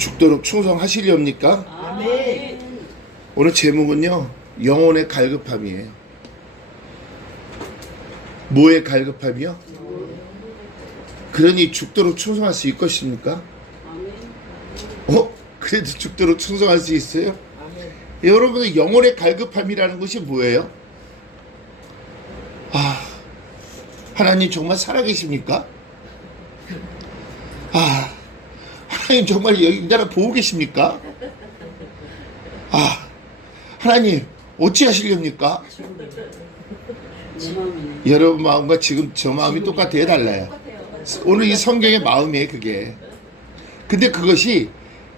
죽도록 충성하시렵니까? 아멘. 오늘 제목은요, 영혼의 갈급함이에요. 뭐의 갈급함이요? 그러니 죽도록 충성할 수 있겠습니까? 그래도 죽도록 충성할 수 있어요? 여러분의 영혼의 갈급함이라는 것이 뭐예요? 하나님 정말 살아계십니까? 하나님 정말 여기 나라 보고 계십니까? 하나님 어찌 하시렵니까? 여러분 마음과 지금 저 마음이 똑같아요, 달라요? 오늘 이 성경의 마음이에요, 그게. 근데 그것이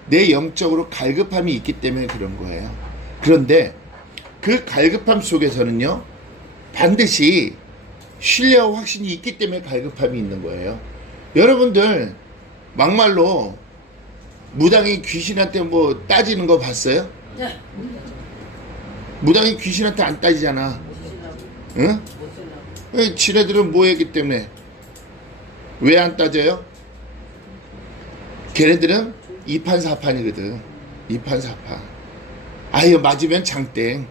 내 영적으로 갈급함이 있기 때문에 그런 거예요. 그런데 그 갈급함 속에서는요, 반드시 신뢰와 확신이 있기 때문에 갈급함이 있는 거예요. 여러분들 막말로 무당이 귀신한테 뭐 따지는 거 봤어요? 무당이 귀신한테 안 따지잖아. 응? 지네들은 뭐 했기 때문에. 왜 안 따져요? 걔네들은 이판사판이거든. 이판사판. 아유, 맞으면 장땡,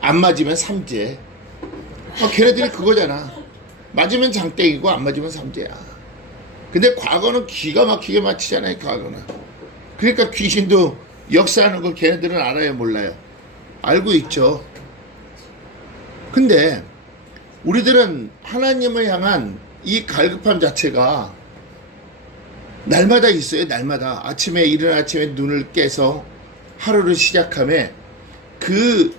안 맞으면 삼재. 걔네들이 그거잖아. 맞으면 장땡이고 안 맞으면 삼재야. 근데 과거는 기가 막히게 맞히잖아요, 과거는. 그러니까 귀신도 역사하는 걸 걔네들은 알아요, 몰라요? 알고 있죠. 근데 우리들은 하나님을 향한 이 갈급함 자체가 날마다 있어요. 날마다 아침에 이른 아침에 눈을 깨서 하루를 시작함에 그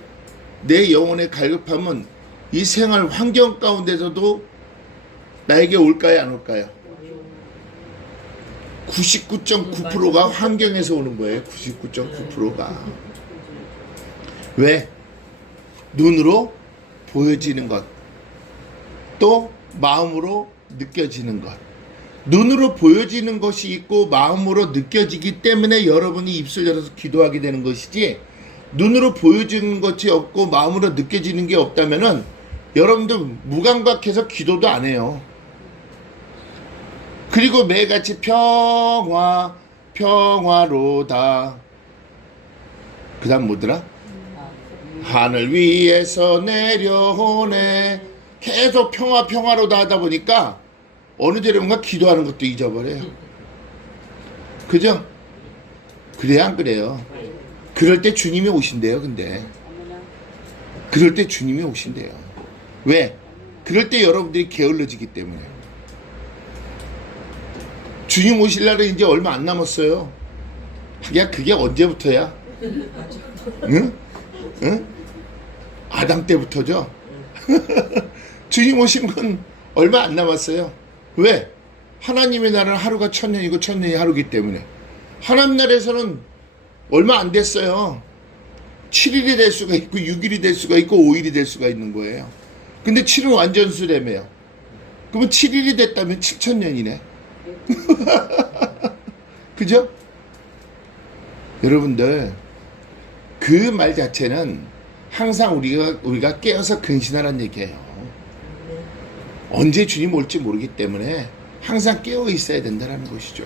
내 영혼의 갈급함은 이 생활 환경 가운데서도 나에게 올까요, 안 올까요? 99.9%가 환경에서 오는 거예요. 99.9%가. 왜? 눈으로 보여지는 것, 또 마음으로 느껴지는 것. 눈으로 보여지는 것이 있고 마음으로 느껴지기 때문에 여러분이 입술 열어서 기도하게 되는 것이지, 눈으로 보여지는 것이 없고 마음으로 느껴지는 게 없다면은 여러분들 무감각해서 기도도 안 해요. 그리고 매일같이 평화 평화로다, 그 다음 뭐더라? 하늘 위에서 내려오네, 계속 평화 평화로다 하다 보니까 어느 때론가 기도하는 것도 잊어버려요. 그죠? 그래야 안 그래요? 그럴 때 주님이 오신대요. 근데 그럴 때 주님이 오신대요. 왜? 그럴 때 여러분들이 게을러지기 때문에. 주님 오실 날은 이제 얼마 안 남았어요. 하기야 그게 언제부터야? 응? 응? 아담 때부터죠. 주님 오신 건 얼마 안 남았어요. 왜? 하나님의 날은 하루가 1000년이고 1000년이 하루기 때문에. 하나님 나라에서는 얼마 안 됐어요. 7일이 될 수가 있고 6일이 될 수가 있고 5일이 될 수가 있는 거예요. 근데 7은 완전수래매요. 그러면 7일이 됐다면 7000년이네. 그죠? 여러분들 그 말 자체는 항상 우리가 깨어서 근신하라는 얘기예요. 언제 주님 올지 모르기 때문에 항상 깨어 있어야 된다는 것이죠.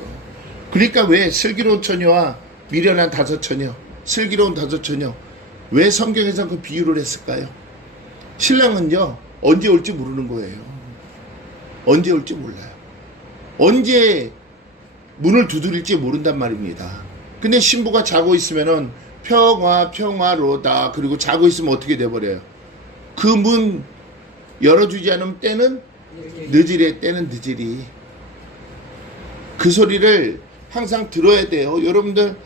그러니까 왜 슬기로운 처녀와 미련한 다섯 처녀, 슬기로운 다섯 처녀, 왜 성경에서 그 비유를 했을까요? 신랑은요, 언제 올지 모르는 거예요. 언제 올지 몰라요. 언제 문을 두드릴지 모른단 말입니다. 근데 신부가 자고 있으면은 평화로다, 그리고 자고 있으면 어떻게 돼버려요? 그 문 열어주지 않으면 때는 늦으리, 때는 늦으리. 그 소리를 항상 들어야 돼요. 여러분들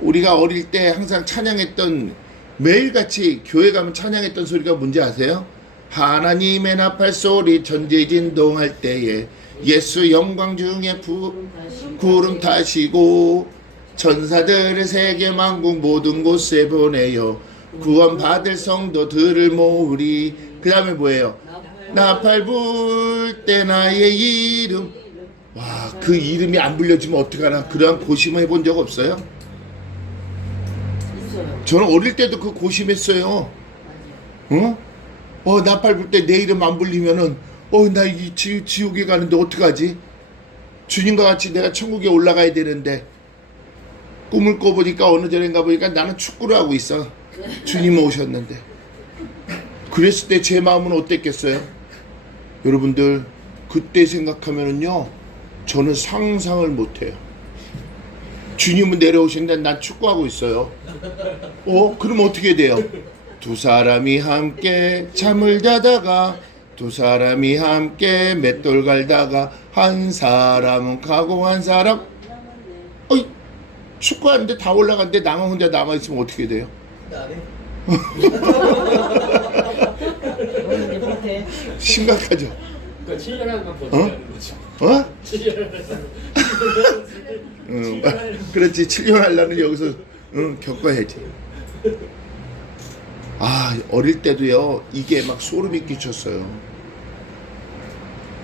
우리가 어릴 때 항상 찬양했던, 매일같이 교회 가면 찬양했던 소리가 뭔지 아세요? 하나님의 나팔 소리 전지진동할 때에 예수 영광 중에 구름 타시고 천사들을 세계 만국 모든 곳에 보내요 구원 받을 성도들을 모으리. 그 다음에 뭐예요? 나팔 불 때 나의 이름. 와, 그 이름이 안 불려지면 어떡하나. 그러한 고심을 해본 적 없어요? 저는 어릴 때도 그 고심했어요. 나팔 불 때 내 이름 안 불리면은 나 이 지옥에 가는데 어떡하지? 주님과 같이 내가 천국에 올라가야 되는데 꿈을 꿔보니까 어느 전인가 보니까 나는 축구를 하고 있어. 주님 오셨는데. 그랬을 때 제 마음은 어땠겠어요? 여러분들 그때 생각하면은요 저는 상상을 못해요. 주님은 내려오시는데 난 축구하고 있어요. 그럼 어떻게 돼요? 두 사람이 함께 잠을 자다가 두 사람이 함께 맷돌 갈다가 한 사람은 가고 한 사람 축구하는데 다 올라갔는데 나만 혼자 남아있으면 어떻게 돼요? 심각하죠? 그러니까 7년 한번 버티는 거죠. 7년 그렇지. 7년 하려면 여기서 겪어야지. 어릴 때도요 이게 막 소름이 끼쳤어요.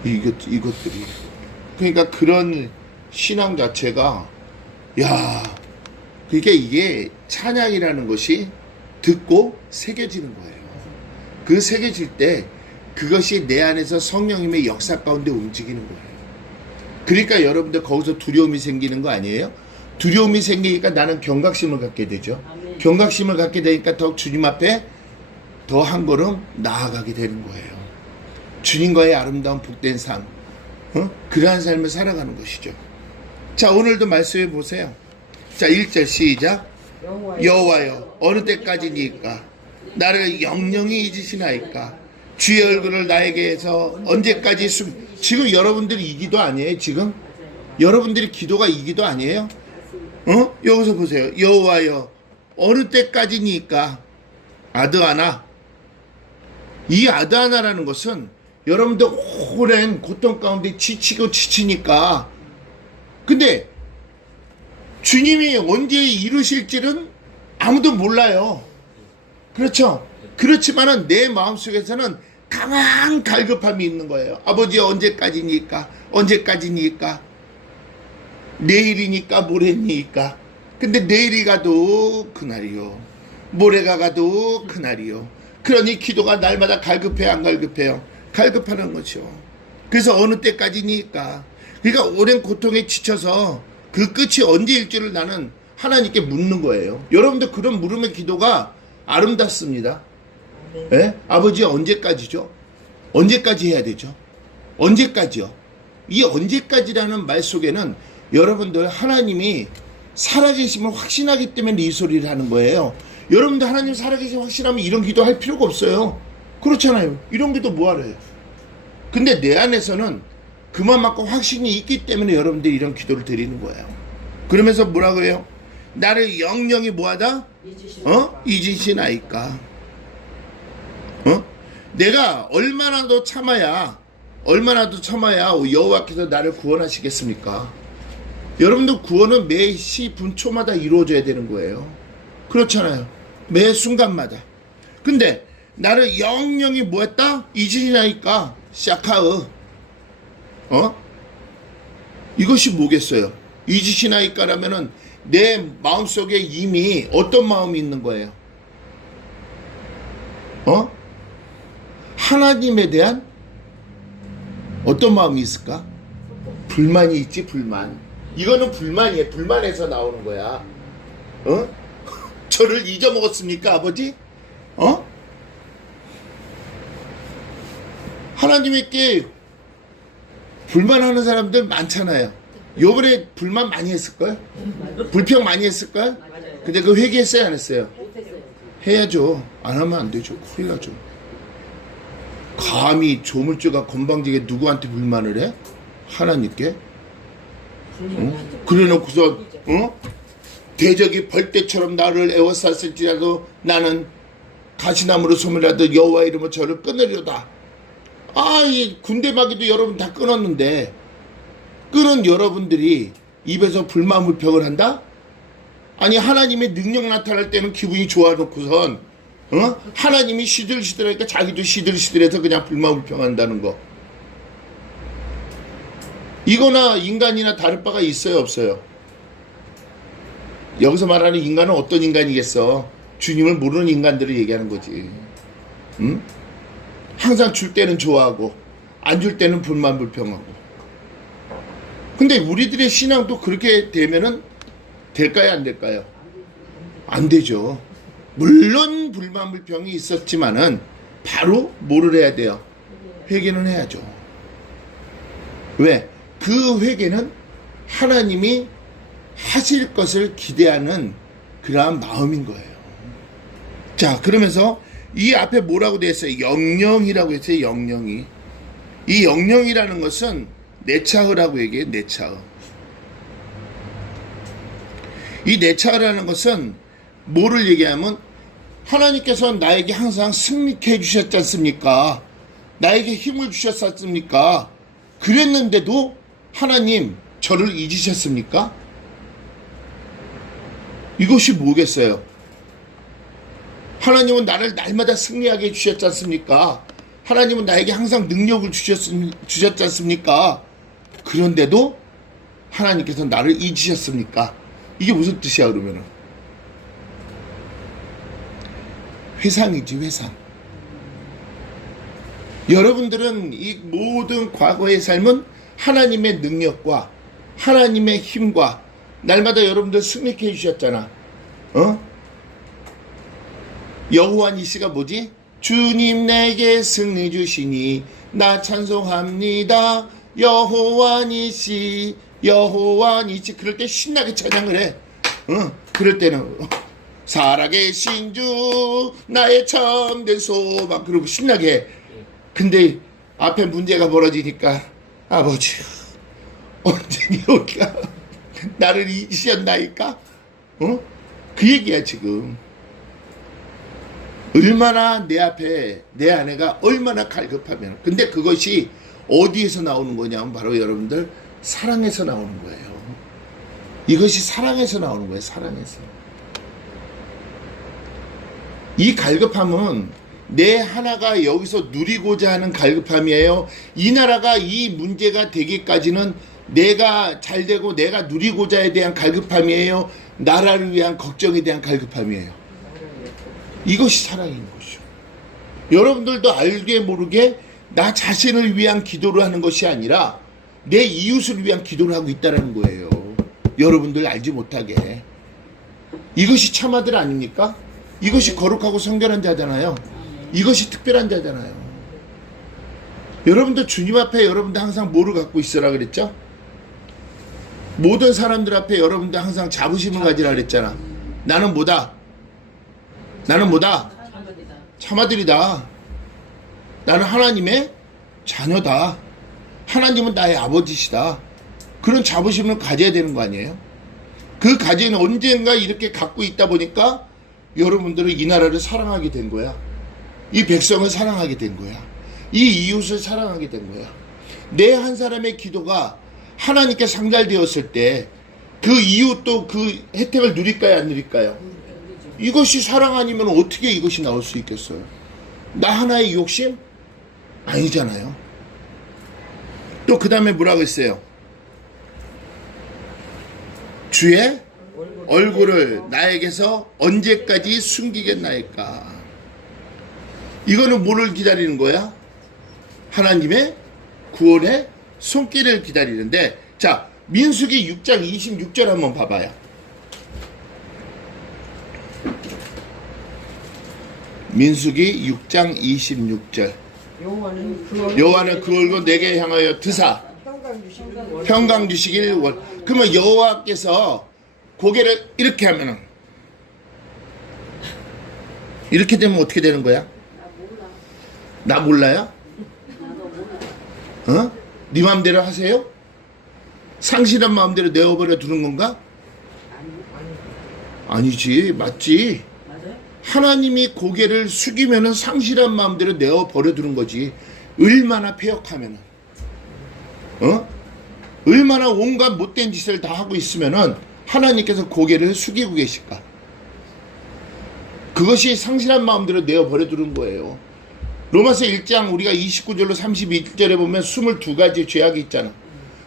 이것들이. 그러니까 그런 신앙 자체가 그러니까 이게 찬양이라는 것이 듣고 새겨지는 거예요. 그 새겨질 때 그것이 내 안에서 성령님의 역사 가운데 움직이는 거예요. 그러니까 여러분들 거기서 두려움이 생기는 거 아니에요? 두려움이 생기니까 나는 경각심을 갖게 되죠. 경각심을 갖게 되니까 더 주님 앞에 더 한 걸음 나아가게 되는 거예요. 주님과의 아름다운 복된 삶, 그러한 삶을 살아가는 것이죠. 자, 오늘도 말씀해 보세요. 자, 1절 시작. 여호와여 어느 때까지니까 나를 영영히 잊으시나이까 주의 얼굴을 나에게서 언제까지 지금 여러분들이 이 기도 아니에요? 지금 여러분들이 기도가 이 기도 아니에요? 여기서 보세요. 여호와여 어느 때까지니까 아드하나. 이 아드하나라는 것은 여러분들 오랜 고통 가운데 지치고 지치니까, 근데 주님이 언제 이루실지는 아무도 몰라요. 그렇죠? 그렇지만은 내 마음속에서는 강한 갈급함이 있는 거예요. 아버지 언제까지니까? 언제까지니까? 내일이니까 모레니까? 근데 내일이 가도 그날이요. 모레가 가도 그날이요. 그러니 기도가 날마다 갈급해요, 안 갈급해요? 갈급하는 거죠. 그래서 어느 때까지니까? 그러니까 오랜 고통에 지쳐서 그 끝이 언제일 줄을 나는 하나님께 묻는 거예요. 여러분들 그런 물음의 기도가 아름답습니다. 예? 아버지 언제까지죠? 언제까지 해야 되죠? 언제까지요? 이 언제까지라는 말 속에는 여러분들 하나님이 살아계심을 확신하기 때문에 이 소리를 하는 거예요. 여러분들 하나님 살아계심 확신하면 이런 기도 할 필요가 없어요. 그렇잖아요. 이런 기도 뭐하러 해요? 근데 내 안에서는 그만큼 확신이 있기 때문에 여러분들이 이런 기도를 드리는 거예요. 그러면서 뭐라고 해요? 나를 영영히 뭐하다? 잊으시나이까. 내가 얼마나 더 참아야 여호와께서 나를 구원하시겠습니까? 여러분들 구원은 매 시분초마다 이루어져야 되는 거예요. 그렇잖아요. 매 순간마다. 근데 나를 영영히 뭐했다? 잊으시나이까. 샤카으. 이것이 뭐겠어요? 잊으시나이까라면은 내 마음속에 이미 어떤 마음이 있는 거예요? 하나님에 대한 어떤 마음이 있을까? 불만이 있지, 불만. 이거는 불만이에요. 불만에서 나오는 거야. 저를 잊어먹었습니까, 아버지? 하나님께 불만하는 사람들 많잖아요. 요번에 불만 많이 했을걸? 불평 많이 했을걸? 근데 그 회개했어요, 안 했어요? 해야죠. 안 하면 안 되죠. 큰일 나죠. 감히 조물주가 건방지게 누구한테 불만을 해? 하나님께? 그래 놓고서 대적이 벌떼처럼 나를 에워쌌을지라도 나는 가시나무로 소멸하듯 여호와 이름으로 저를 끊으려다. 이 군대마귀도 여러분 다 끊었는데 끊은 여러분들이 입에서 불만 불평을 한다? 아니 하나님의 능력 나타날 때는 기분이 좋아놓고선 하나님이 시들시들하니까 자기도 시들시들해서 그냥 불만 불평한다는 거. 이거나 인간이나 다를 바가 있어요, 없어요? 여기서 말하는 인간은 어떤 인간이겠어? 주님을 모르는 인간들을 얘기하는 거지. 항상 줄 때는 좋아하고 안 줄 때는 불만 불평하고. 근데 우리들의 신앙도 그렇게 되면은 될까요, 안 될까요? 안 되죠. 물론 불만불평이 있었지만은 바로 뭐를 해야 돼요? 회개는 해야죠. 왜? 그 회개는 하나님이 하실 것을 기대하는 그러한 마음인 거예요. 자, 그러면서 이 앞에 뭐라고 되어 있어요? 영영이라고 했어요. 영영이. 이 영영이라는 것은 내차흐라고 얘기해요. 내차흐. 이 내차흐라는 것은 뭐를 얘기하면 하나님께서 나에게 항상 승리케 해주셨지 않습니까? 나에게 힘을 주셨지 않습니까? 그랬는데도 하나님 저를 잊으셨습니까? 이것이 뭐겠어요? 하나님은 나를 날마다 승리하게 해주셨지 않습니까? 하나님은 나에게 항상 능력을 주셨지 않습니까? 그런데도 하나님께서 나를 잊으셨습니까? 이게 무슨 뜻이야 그러면은? 회상이지, 회상. 여러분들은 이 모든 과거의 삶은 하나님의 능력과 하나님의 힘과 날마다 여러분들 승리케 해주셨잖아. 여호와 니시가 뭐지? 주님 내게 승리 주시니 나 찬송합니다. 여호와 니시, 여호와 니시. 그럴 때 신나게 찬양을 해. 그럴 때는 살아계신 주 나의 참된 소망, 그러고 신나게 해. 근데 앞에 문제가 벌어지니까 아버지 언제 여기가 나를 잊으셨나이까? 그 얘기야 지금. 얼마나 내 앞에 내 아내가 얼마나 갈급하면. 근데 그것이 어디에서 나오는 거냐면 바로 여러분들 사랑에서 나오는 거예요. 이것이 사랑에서 나오는 거예요. 사랑에서. 이 갈급함은 내 하나가 여기서 누리고자 하는 갈급함이에요. 이 나라가 이 문제가 되기까지는 내가 잘 되고 내가 누리고자에 대한 갈급함이에요. 나라를 위한 걱정에 대한 갈급함이에요. 이것이 사랑인 것이죠. 여러분들도 알게 모르게 나 자신을 위한 기도를 하는 것이 아니라 내 이웃을 위한 기도를 하고 있다는 거예요. 여러분들 알지 못하게. 이것이 참아들 아닙니까? 이것이 거룩하고 성결한 자잖아요. 이것이 특별한 자잖아요. 여러분들 주님 앞에 여러분들 항상 뭐를 갖고 있으라 그랬죠? 모든 사람들 앞에 여러분들 항상 자부심을 가지라 그랬잖아. 나는 뭐다? 나는 뭐다? 참아들이다. 나는 하나님의 자녀다. 하나님은 나의 아버지시다. 그런 자부심을 가져야 되는 거 아니에요? 그 가지는 언젠가 이렇게 갖고 있다 보니까 여러분들은 이 나라를 사랑하게 된 거야. 이 백성을 사랑하게 된 거야. 이 이웃을 사랑하게 된 거야. 내 한 사람의 기도가 하나님께 상달되었을 때 그 이웃도 그 혜택을 누릴까요, 안 누릴까요? 이것이 사랑 아니면 어떻게 이것이 나올 수 있겠어요? 나 하나의 욕심? 아니잖아요. 또 그 다음에 뭐라고 했어요? 주의 얼굴을 나에게서 언제까지 숨기겠나이까? 이거는 뭐를 기다리는 거야? 하나님의 구원의 손길을 기다리는데, 자, 민수기 6장 26절 한번 봐봐요. 민수기 6장 26절. 여호와는 그 얼굴 내게 향하여 드사 평강 주시길 원. 그러면 여호와께서 고개를 이렇게 하면은 이렇게 되면 어떻게 되는 거야? 나 몰라요? 네 마음대로 하세요? 상실한 마음대로 내어버려 두는 건가? 아니지, 맞지. 하나님이 고개를 숙이면은 상실한 마음대로 내어버려 두는 거지. 얼마나 폐역하면은, 얼마나 온갖 못된 짓을 다 하고 있으면은 하나님께서 고개를 숙이고 계실까? 그것이 상실한 마음대로 내어버려 두는 거예요. 로마서 1장 우리가 29절로 31절에 보면 22가지 죄악이 있잖아.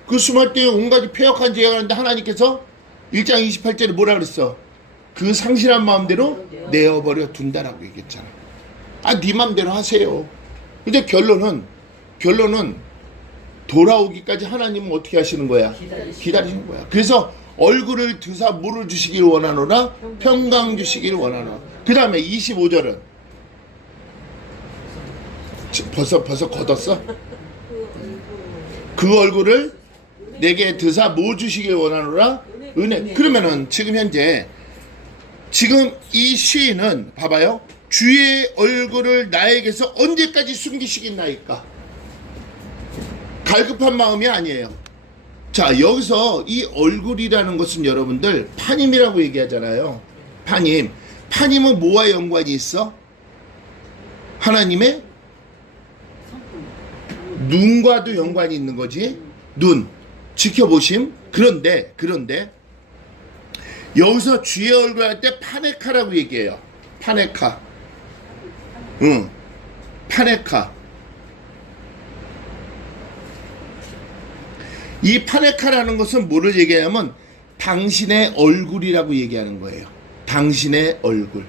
그 21개의 온가지 폐역한 죄가 하는데 하나님께서 1장 28절에 뭐라 그랬어? 그 상실한 마음대로 내어버려 둔다라고 얘기했잖아. 네 마음대로 하세요. 근데 결론은 돌아오기까지 하나님은 어떻게 하시는 거야? 기다리시는 거야. 그래서 얼굴을 드사 뭐를 주시길 원하노라? 평강 주시길 원하노라. 그 다음에 25절은 벌써 걷었어? 그 얼굴을 내게 드사 뭐 주시길 원하노라? 은혜. 그러면은 지금 현재 지금 이 시인은 봐봐요. 주의 얼굴을 나에게서 언제까지 숨기시겠나이까? 갈급한 마음이 아니에요. 자, 여기서 이 얼굴이라는 것은 여러분들 파님이라고 얘기하잖아요. 파님. 파님은 뭐와 연관이 있어? 하나님의 눈과도 연관이 있는 거지. 눈. 지켜보심. 그런데 여기서 주의 얼굴 할 때 파네카라고 얘기해요. 파네카. 응. 파네카. 이 파네카라는 것은 뭐를 얘기하냐면 당신의 얼굴이라고 얘기하는 거예요. 당신의 얼굴.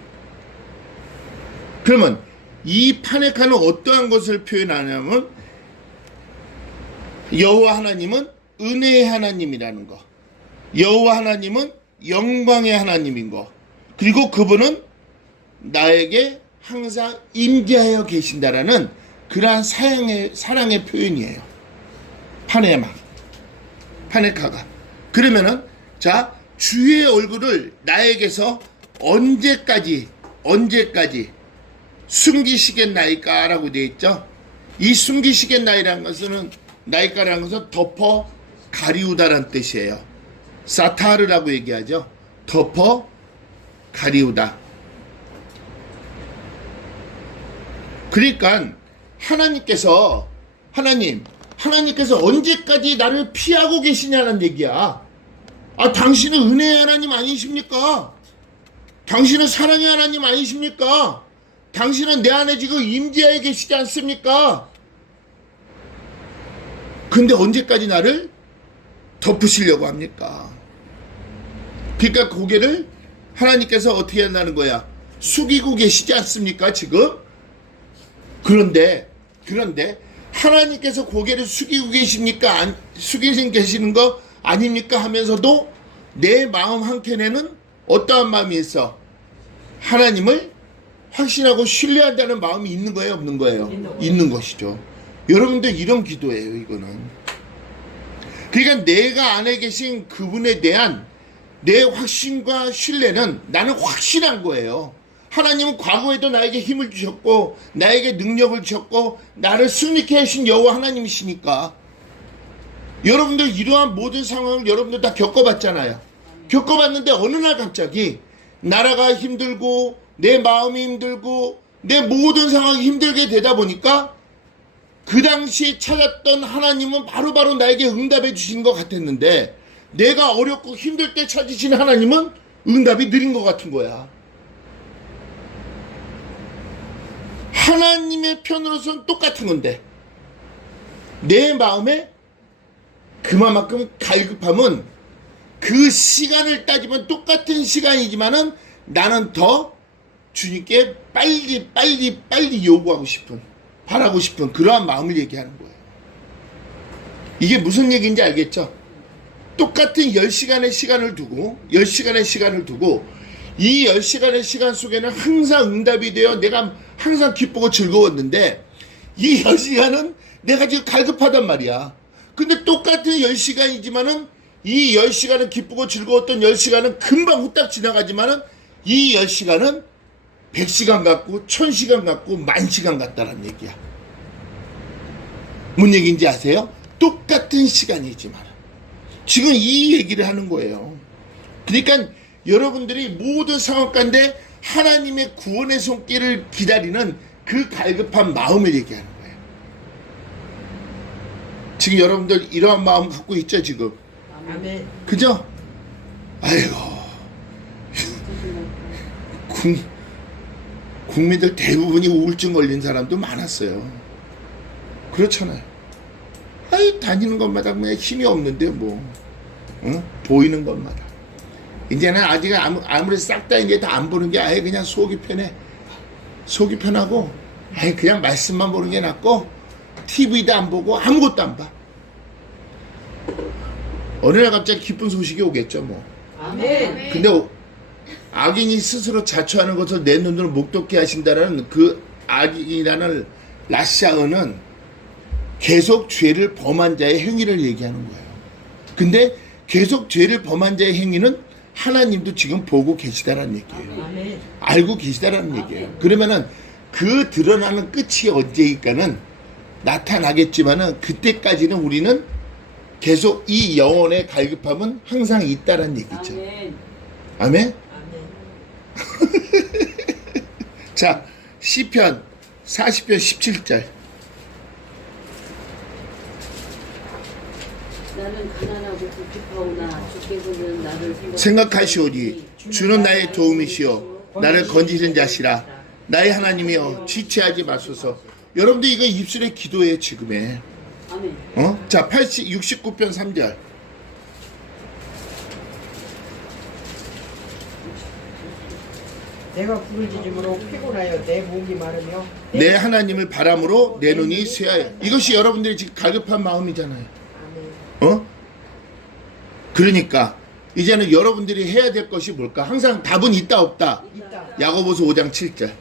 그러면 이 파네카는 어떠한 것을 표현하냐면 여호와 하나님은 은혜의 하나님이라는 거. 여호와 하나님은 영광의 하나님인 거. 그리고 그분은 나에게 항상 임재하여 계신다라는 그러한 사랑의 표현이에요. 파네카가. 그러면은 자, 주의 얼굴을 나에게서 언제까지 숨기시겠나이까 라고 되어 있죠. 이 숨기시겠나이라는 것은 덮어 가리우다라는 뜻이에요. 사타르라고 얘기하죠. 덮어 가리우다. 그러니까 하나님께서 언제까지 나를 피하고 계시냐는 얘기야. 아, 당신은 은혜의 하나님 아니십니까? 당신은 사랑의 하나님 아니십니까? 당신은 내 안에 지금 임재하여 계시지 않습니까? 근데 언제까지 나를 덮으시려고 합니까? 그러니까 고개를 하나님께서 어떻게 한다는 거야? 숙이고 계시지 않습니까, 지금? 그런데 하나님께서 고개를 숙이고 계십니까? 숙이고 계시는 거 아닙니까? 하면서도 내 마음 한켠에는 어떠한 마음이 있어? 하나님을 확신하고 신뢰한다는 마음이 있는 거예요? 없는 거예요? 있는 것이죠. 여러분들 이런 기도예요, 이거는. 그러니까 내가 안에 계신 그분에 대한 내 확신과 신뢰는 나는 확실한 거예요. 하나님은 과거에도 나에게 힘을 주셨고 나에게 능력을 주셨고 나를 승리케 하신 여호와 하나님이시니까. 여러분들 이러한 모든 상황을 여러분들 다 겪어봤잖아요. 겪어봤는데 어느 날 갑자기 나라가 힘들고 내 마음이 힘들고 내 모든 상황이 힘들게 되다 보니까 그 당시에 찾았던 하나님은 바로바로 나에게 응답해 주신 것 같았는데 내가 어렵고 힘들 때 찾으신 하나님은 응답이 느린 것 같은 거야. 하나님의 편으로서는 똑같은 건데 내 마음에 그만큼 갈급함은 그 시간을 따지면 똑같은 시간이지만은 나는 더 주님께 빨리 요구하고 싶은, 바라고 싶은 그러한 마음을 얘기하는 거예요. 이게 무슨 얘기인지 알겠죠? 똑같은 10시간의 시간을 두고 이 10시간의 시간 속에는 항상 응답이 되어 내가 항상 기쁘고 즐거웠는데 이 10시간은 내가 지금 갈급하단 말이야. 근데 똑같은 10시간이지만은 이 10시간은 기쁘고 즐거웠던 10시간은 금방 후딱 지나가지만은 이 10시간은 100시간 같고 1000시간 같고 10,000시간 같다는 얘기야. 뭔 얘기인지 아세요? 똑같은 시간이지만 지금 이 얘기를 하는 거예요. 그러니까 여러분들이 모든 상황 가운데 하나님의 구원의 손길을 기다리는 그 갈급한 마음을 얘기하는 거예요. 지금 여러분들 이러한 마음 갖고 있죠, 지금? 아멘. 그죠? 아이고. 국민들 대부분이 우울증 걸린 사람도 많았어요. 그렇잖아요. 아이, 다니는 것마다 그냥 힘이 없는데 뭐, 응? 보이는 것마다. 이제는 아직 아무리 싹 다 이제 다 안 보는 게 아예 그냥 속이 편해. 속이 편하고, 아예 그냥 말씀만 보는 게 낫고, TV도 안 보고 아무것도 안 봐. 어느 날 갑자기 기쁜 소식이 오겠죠 뭐. 아멘. 근데 악인이 스스로 자초하는 것을 내 눈으로 목독게 하신다는 그 악인이라는 라샤은은 계속 죄를 범한 자의 행위를 얘기하는 거예요. 근데 계속 죄를 범한 자의 행위는 하나님도 지금 보고 계시다라는 얘기예요. 아멘. 알고 계시다라는 얘기예요. 그러면은 그 드러나는 끝이 언제일까는 나타나겠지만은 그때까지는 우리는 계속 이 영혼의 갈급함은 항상 있다라는 얘기죠. 아멘. 아멘? 아멘. 자, 시편 40편 17절. 나는 가난하고 궁핍하오나 주께서는 나를 생각하시오니 주는 나의 도움이시오 나를 건지는 자시라 나의 하나님이여 지체하지 마소서. 여러분들 이거 입술의 기도예요 지금에. 아멘. 자, 69편 3절. 내가 부르짖음으로 피곤하여 내 목이 마르며 내 하나님을 바람으로 내 눈이 쇠하여. 이것이 여러분들이 지금 갈급한 마음이잖아요. 아멘. 그러니까 이제는 여러분들이 해야 될 것이 뭘까? 항상 답은 있다 없다. 있다. 야고보서 5장 7절.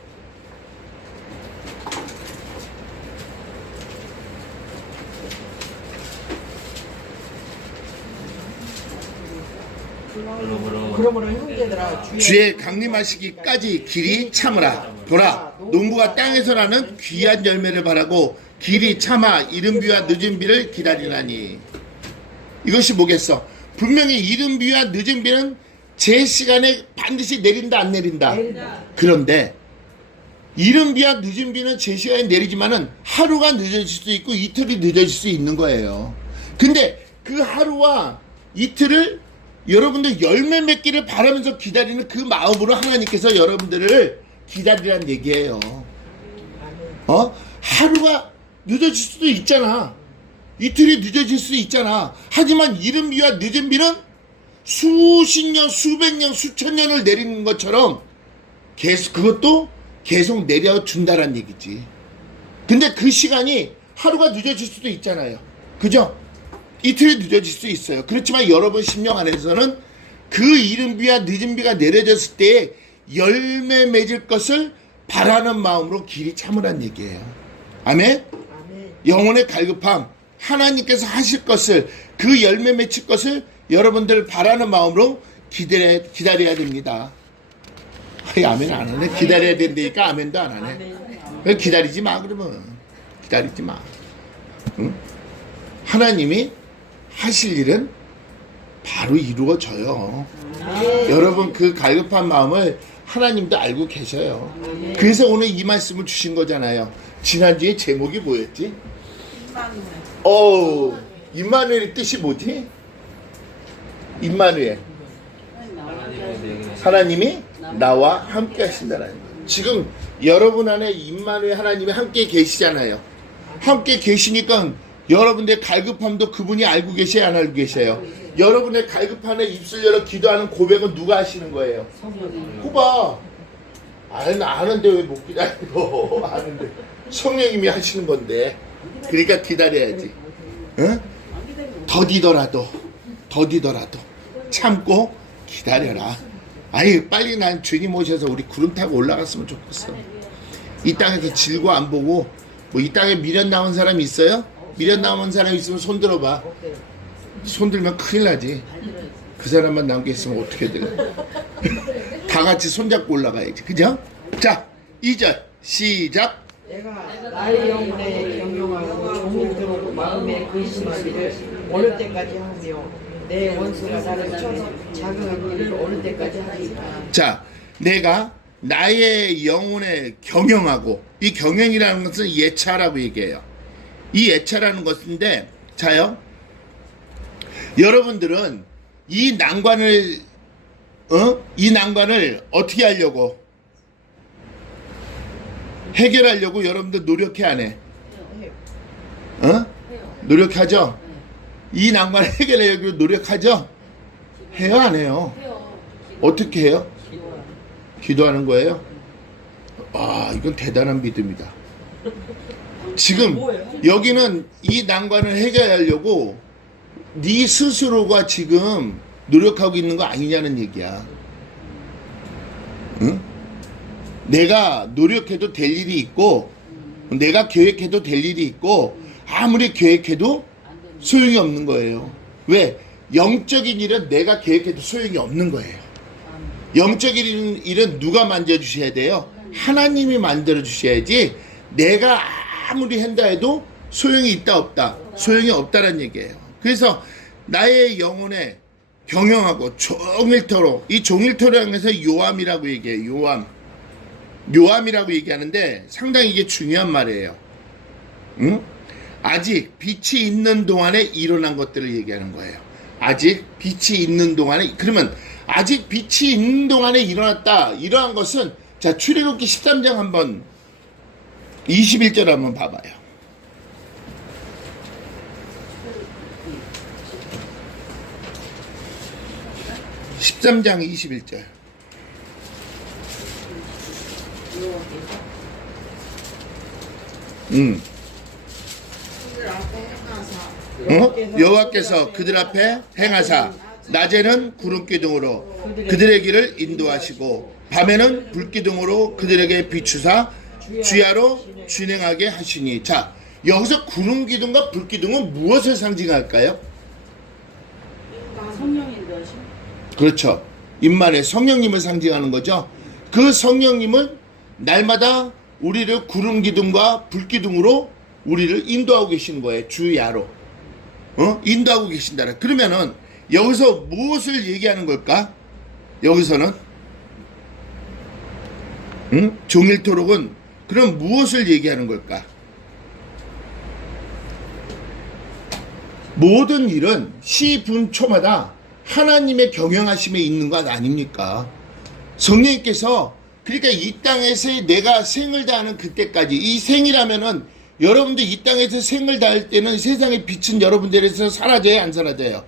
그러므로 형제들아 주의 강림하시기까지 길이 참으라. 보라, 농부가 땅에서 나는 귀한 열매를 바라고 길이 참아 이른 비와 늦은 비를 기다리나니. 이것이 뭐겠어? 분명히 이른 비와 늦은 비는 제 시간에 반드시 내린다 안 내린다. 그런데 이른 비와 늦은 비는 제 시간에 내리지만은 하루가 늦어질 수도 있고 이틀이 늦어질 수 있는 거예요. 근데 그 하루와 이틀을 여러분들 열매 맺기를 바라면서 기다리는 그 마음으로 하나님께서 여러분들을 기다리라는 얘기예요. 하루가 늦어질 수도 있잖아. 이틀이 늦어질 수도 있잖아. 하지만 이른 비와 늦은 비는 수십 년, 수백 년, 수천 년을 내리는 것처럼 계속 그것도 계속 내려준다란 얘기지. 근데 그 시간이 하루가 늦어질 수도 있잖아요. 그죠? 이틀이 늦어질 수 있어요. 그렇지만 여러분 심령 안에서는 그 이른 비와 늦은 비가 내려졌을 때 열매 맺을 것을 바라는 마음으로 길이 참으란 얘기예요. 아멘? 아멘. 영혼의 갈급함, 하나님께서 하실 것을, 그 열매 맺힐 것을 여러분들 바라는 마음으로 기다려야 됩니다. 아멘 안 하네. 기다려야 된다니까 아멘도 안 하네. 기다리지 마 그러면. 기다리지 마. 응? 하나님이 하실 일은 바로 이루어져요. 여러분 그 갈급한 마음을 하나님도 알고 계셔요. 그래서 오늘 이 말씀을 주신 거잖아요. 지난주에 제목이 뭐였지? 임마누엘의 뜻이 뭐지? 임마누엘. 하나님이 나와 함께 하신다는 거예요. 지금 여러분 안에 임마누엘 하나님이 함께 계시잖아요. 함께 계시니까 여러분의 갈급함도 그분이 알고 계셔야 안 알고 계셔요. 여러분의 갈급함에 입술 열어 기도하는 고백은 누가 하시는 거예요? 호봐. 아는데 왜 못 기다리고. 아는데 성령님이 하시는 건데. 그러니까 기다려야지. 응? 더디더라도 참고 기다려라. 아니 빨리 난 주님 오셔서 우리 구름 타고 올라갔으면 좋겠어. 이 땅에서 질고 안 보고 뭐 이 땅에 미련 나온 사람 있어요? 미련 남은 사람 있으면 손 들어봐. 손 들면 큰일 나지. 그 사람만 남게 있으면 어떻게 돼? 다 같이 손잡고 올라가야지. 그죠? 자, 2절 시작. 내가 나의 영혼에 경영하고 종이 들어오고 마음에 근심하기를 어느 때까지 하며 내 원수가 나를 쳐서 자극하기를 어느 때까지 하리까. 자, 내가 나의 영혼에 경영하고, 이 경영이라는 것은 예차라고 얘기해요. 이 예차라는 것인데, 자요, 여러분들은 이 난관을 어떻게 하려고, 해결하려고 여러분들 노력해 안 해? 노력하죠? 이 난관을 해결하려고 노력하죠? 해요 안 해요? 어떻게 해요? 기도하는 거예요? 아, 이건 대단한 믿음이다. 지금 여기는 이 난관을 해결하려고 네 스스로가 지금 노력하고 있는 거 아니냐는 얘기야. 응? 내가 노력해도 될 일이 있고 내가 계획해도 될 일이 있고 아무리 계획해도 소용이 없는 거예요. 왜? 영적인 일은 내가 계획해도 소용이 없는 거예요. 영적인 일은 누가 만들어주셔야 돼요? 하나님이 만들어주셔야지 내가 아무리 한다 해도 소용이 있다 없다? 소용이 없다는 얘기예요. 그래서 나의 영혼에 경영하고 종일토록, 이 종일토록이라는 것을 요함이라고 얘기해요. 요함이라고 얘기하는데 상당히 이게 중요한 말이에요. 응? 아직 빛이 있는 동안에 일어난 것들을 얘기하는 거예요. 아직 빛이 있는 동안에, 그러면 아직 빛이 있는 동안에 일어났다. 이러한 것은, 자, 출애굽기 13장 한번 21절 한번 봐봐요. 13장 21절. 여호와께서 그들 앞에 행하사 낮에는 구름기둥으로 그들의 길을 인도하시고 밤에는 불기둥으로 그들에게 비추사 주야로 진행하게 하시니. 자, 여기서 구름기둥과 불기둥은 무엇을 상징할까요? 성령인도하심. 그렇죠. 임만의 성령님을 상징하는 거죠. 그 성령님은 날마다 우리를 구름기둥과 불기둥으로 우리를 인도하고 계시는 거예요. 주야로. 인도하고 계신다. 그러면은 여기서 무엇을 얘기하는 걸까? 여기서는 종일토록은 그럼 무엇을 얘기하는 걸까? 모든 일은 시분초마다 하나님의 경영하심에 있는 것 아닙니까? 성령님께서, 그러니까 이 땅에서 내가 생을 다하는 그때까지, 이 생이라면은 여러분들 이 땅에서 생을 다할 때는 세상의 빛은 여러분들에서 사라져요, 안 사라져요?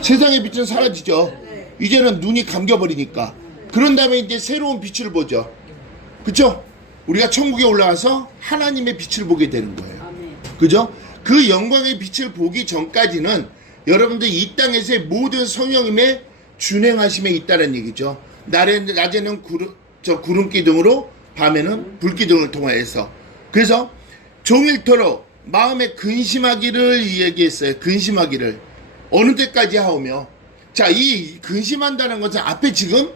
세상의 빛은 사라지죠. 이제는 눈이 감겨버리니까. 그런 다음에 이제 새로운 빛을 보죠. 그쵸? 우리가 천국에 올라가서 하나님의 빛을 보게 되는 거예요. 그죠? 그 영광의 빛을 보기 전까지는 여러분들 이 땅에서의 모든 성령님의 준행하심에 있다는 얘기죠. 낮에는 구름기둥으로 밤에는 불기둥을 통하여서. 그래서 종일토록 마음에 근심하기를 얘기했어요. 근심하기를. 어느 때까지 하오며. 자, 이 근심한다는 것은 앞에 지금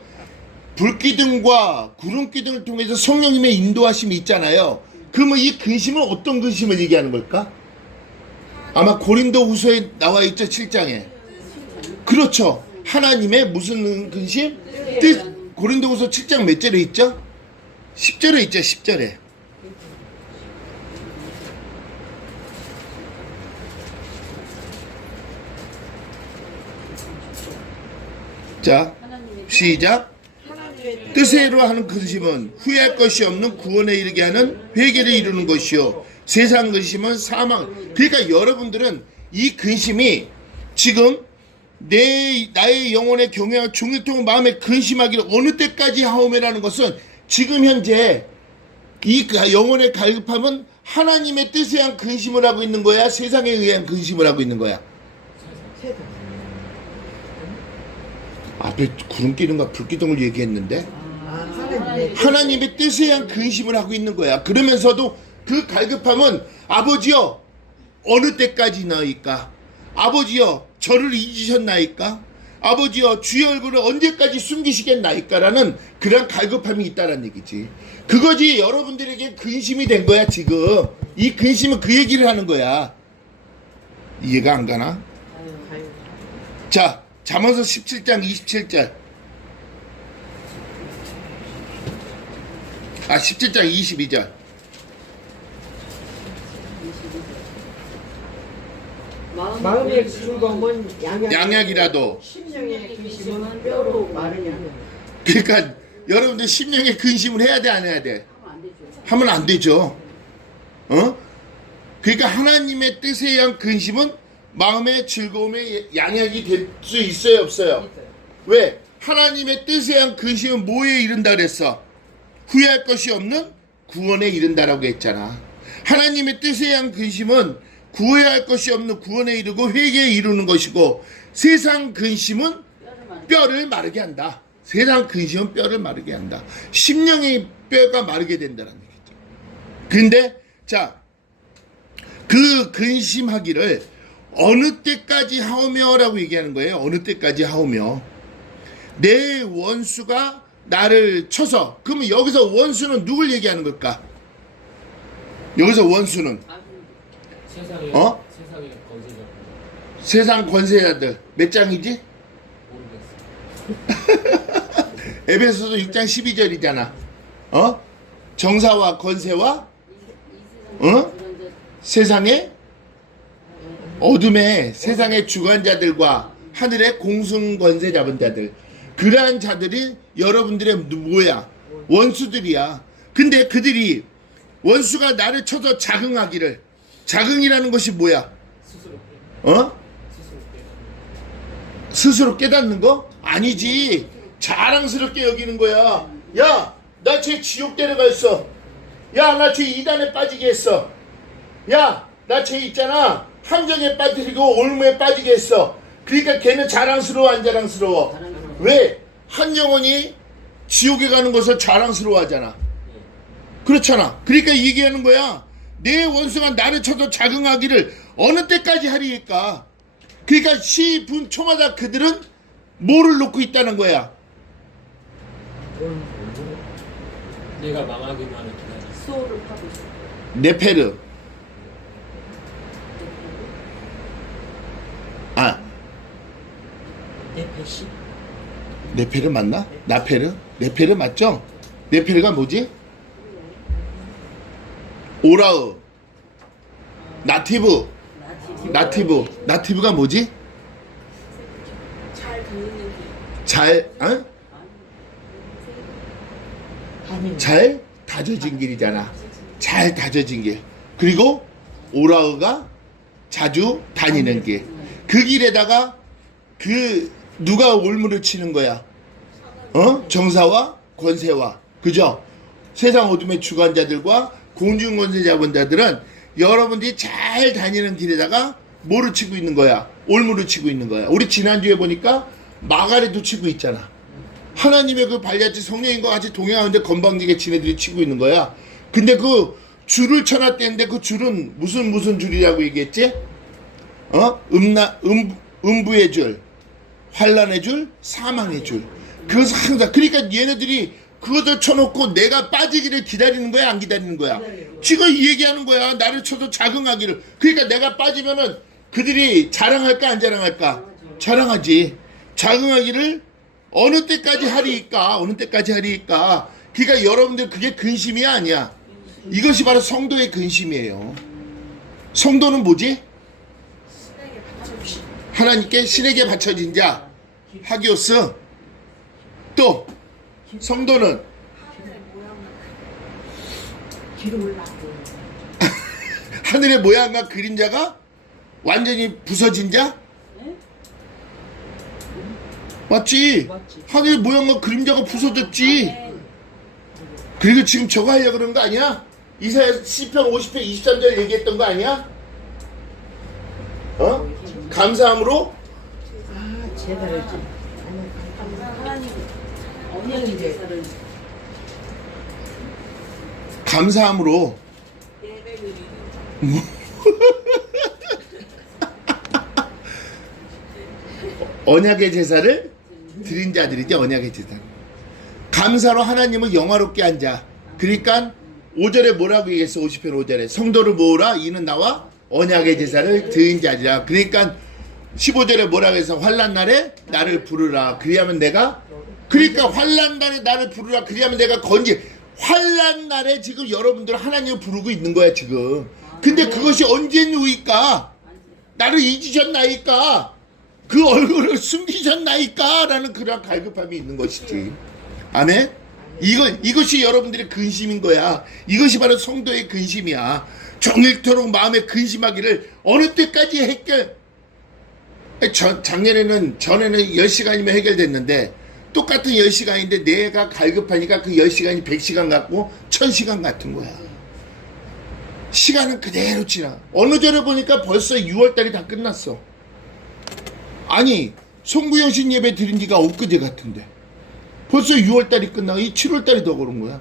불기둥과 구름기둥을 통해서 성령님의 인도하심이 있잖아요. 그러면 이 근심은 어떤 근심을 얘기하는 걸까? 아마 고린도후서에 나와 있죠, 7장에. 그렇죠. 하나님의 무슨 근심? 뜻. 고린도후서 7장 몇 절에 있죠? 10절에 있죠, 10절에. 자, 시작. 뜻대로 하는 근심은 후회할 것이 없는 구원에 이르게 하는 회개를 이루는 것이요, 세상 근심은 사망. 그러니까 여러분들은 이 근심이 지금 나의 영혼의 경외와 종일토록 마음에 근심하기를 어느 때까지 하오매라는 것은 지금 현재 이 영혼의 갈급함은 하나님의 뜻에 의한 근심을 하고 있는 거야, 세상에 의한 근심을 하고 있는 거야? 앞에 구름기둥과 불기둥을 얘기했는데 하나님의 뜻에 의한 근심을 하고 있는 거야. 그러면서도 그 갈급함은 아버지여 어느 때까지나이까? 아버지여 저를 잊으셨나이까? 아버지여 주의 얼굴을 언제까지 숨기시겠나이까? 라는 그런 갈급함이 있다는 얘기지. 그거지 여러분들에게 근심이 된 거야. 지금 이 근심은 그 얘기를 하는 거야. 이해가 안 가나? 자, 잠언서 17장 27절. 17장 22절. 마음의 즐거움은 양약이라도 심령의 근심은 뼈로 마르냐. 그러니까 여러분들 심령의 근심을 해야 돼, 안 해야 돼? 하면 안 되죠. 그러니까 하나님의 뜻에 의한 근심은 마음의 즐거움의 양약이 될 수 있어요, 없어요? 왜? 하나님의 뜻에 의한 근심은 뭐에 이른다 그랬어? 후회할 것이 없는 구원에 이른다라고 했잖아. 하나님의 뜻에 의한 근심은 구해야 할 것이 없는 구원에 이르고 회개에 이르는 것이고 세상 근심은 뼈를 마르게 한다. 세상 근심은 뼈를 마르게 한다. 심령의 뼈가 마르게 된다는 얘기죠. 근데 자, 그 근심하기를 어느 때까지 하오며라고 얘기하는 거예요. 어느 때까지 하오며. 내 원수가 나를 쳐서. 그러면 여기서 원수는 누굴 얘기하는 걸까? 여기서 원수는 세상에 어? 세상에 건세자 세상 권세자들. 몇 장이지? 모르겠어. 에베소서 6장 12절이잖아. 어? 정사와 권세와 세상의 어둠의 세상의 주관자들과 하늘의 공승 권세 잡은 자들. 그러한 자들이 여러분들의 뭐야? 원수들이야. 근데 그들이 원수가 나를 쳐서 자긍하기를. 자긍이라는 것이 뭐야? 스스로 어? 스스로 스스로 깨닫는 거? 아니지. 자랑스럽게 여기는 거야. 야, 나 쟤 지옥 데려가 있어. 야, 나 쟤 이단에 빠지게 했어. 야, 나 쟤 있잖아. 함정에 빠뜨리고 올무에 빠지게 했어. 그러니까 걔는 자랑스러워, 안 자랑스러워? 왜? 한 영혼이 지옥에 가는 것을 자랑스러워 하잖아. 그렇잖아. 그러니까 얘기하는 거야. 내 원수가 나를 쳐도 자긍하기를 어느 때까지 하리까? 그러니까 시분 초마다 그들은 뭐를 놓고 있다는 거야? 내가 망하기만을 기다렸어. 소울을 파고 있어. 네페르. 아, 내 배시. 네페르 맞나? 나페르? 네페르 맞죠? 네페르가 뭐지? 오라우. 나티브. 나티브가 뭐지? 어? 잘 다져진 길이잖아. 잘 다져진 길. 그리고 오라우가 자주 다니는 길. 그 길에다가 그 누가 올무를 치는 거야? 어? 정사와 권세와. 그죠? 세상 어둠의 주관자들과 공중 권세 잡은 자들은 여러분들이 잘 다니는 길에다가 뭐를 치고 있는 거야? 올무를 치고 있는 거야. 우리 지난주에 보니까 마가리도 치고 있잖아. 하나님의 그 발자취 성령인과 같이 동행하는데 건방지게 지네들이 치고 있는 거야. 근데 그 줄을 쳐놨대는데 그 줄은 무슨 줄이라고 얘기했지? 어? 음부의 줄, 환란의 줄, 사망의 줄. 그것을 항상. 그러니까 얘네들이 그것을 쳐놓고 내가 빠지기를 기다리는 거야, 안 기다리는 거야? 지금 이 얘기하는 거야. 나를 쳐도 자긍하기를. 그러니까 내가 빠지면은 그들이 자랑할까, 안 자랑할까? 자랑하지. 자긍하기를 어느 때까지 하리까? 어느 때까지 하리까? 그러니까 여러분들 그게 근심이 아니야. 이것이 바로 성도의 근심이에요. 성도는 뭐지? 하나님께 신에게 바쳐진 자, 하기오스. 또 성도는 하늘의 모양과 그림자가 완전히 부서진 자? 맞지? 하늘의 모양과 그림자가 부서졌지. 그리고 지금 저거 하려고 그러는 거 아니야? 이사야 시편 50편 23절 얘기했던 거 아니야? 어? 감사함으로 제사를지. 하나님 언약의 제사를 감사함으로 언약의 제사를 드린 자들이지. 언약의 제사. 감사로 하나님을 영화롭게 한 자. 그러니까 5절에 뭐라고 얘기했어? 50편 5절에 성도를 모으라 이는 나와 언약의 제사를 드린 자리라. 그러니까 15절에 뭐라고 해서 환난날에 나를 부르라. 그리하면 내가, 그러니까 환난날에 나를 부르라. 그리하면 내가 환난날에 지금 여러분들 하나님을 부르고 있는 거야 지금. 근데 그것이 언제누이까? 나를 잊으셨나이까? 그 얼굴을 숨기셨나이까? 라는 그런 갈급함이 있는 것이지. 아멘? 이것이 여러분들의 근심인 거야. 이것이 바로 성도의 근심이야. 종일토록 마음에 근심하기를 어느 때까지 전에는 10시간이면 해결됐는데 똑같은 10시간인데 내가 갈급하니까 그 10시간이 100시간 같고 1000시간 같은 거야. 시간은 그대로 지나. 어느 전에 보니까 벌써 6월달이 다 끝났어. 아니 송구여신 예배 드린 지가 엊그제 같은데 벌써 6월달이 끝나고 이 7월달이 더 그런 거야.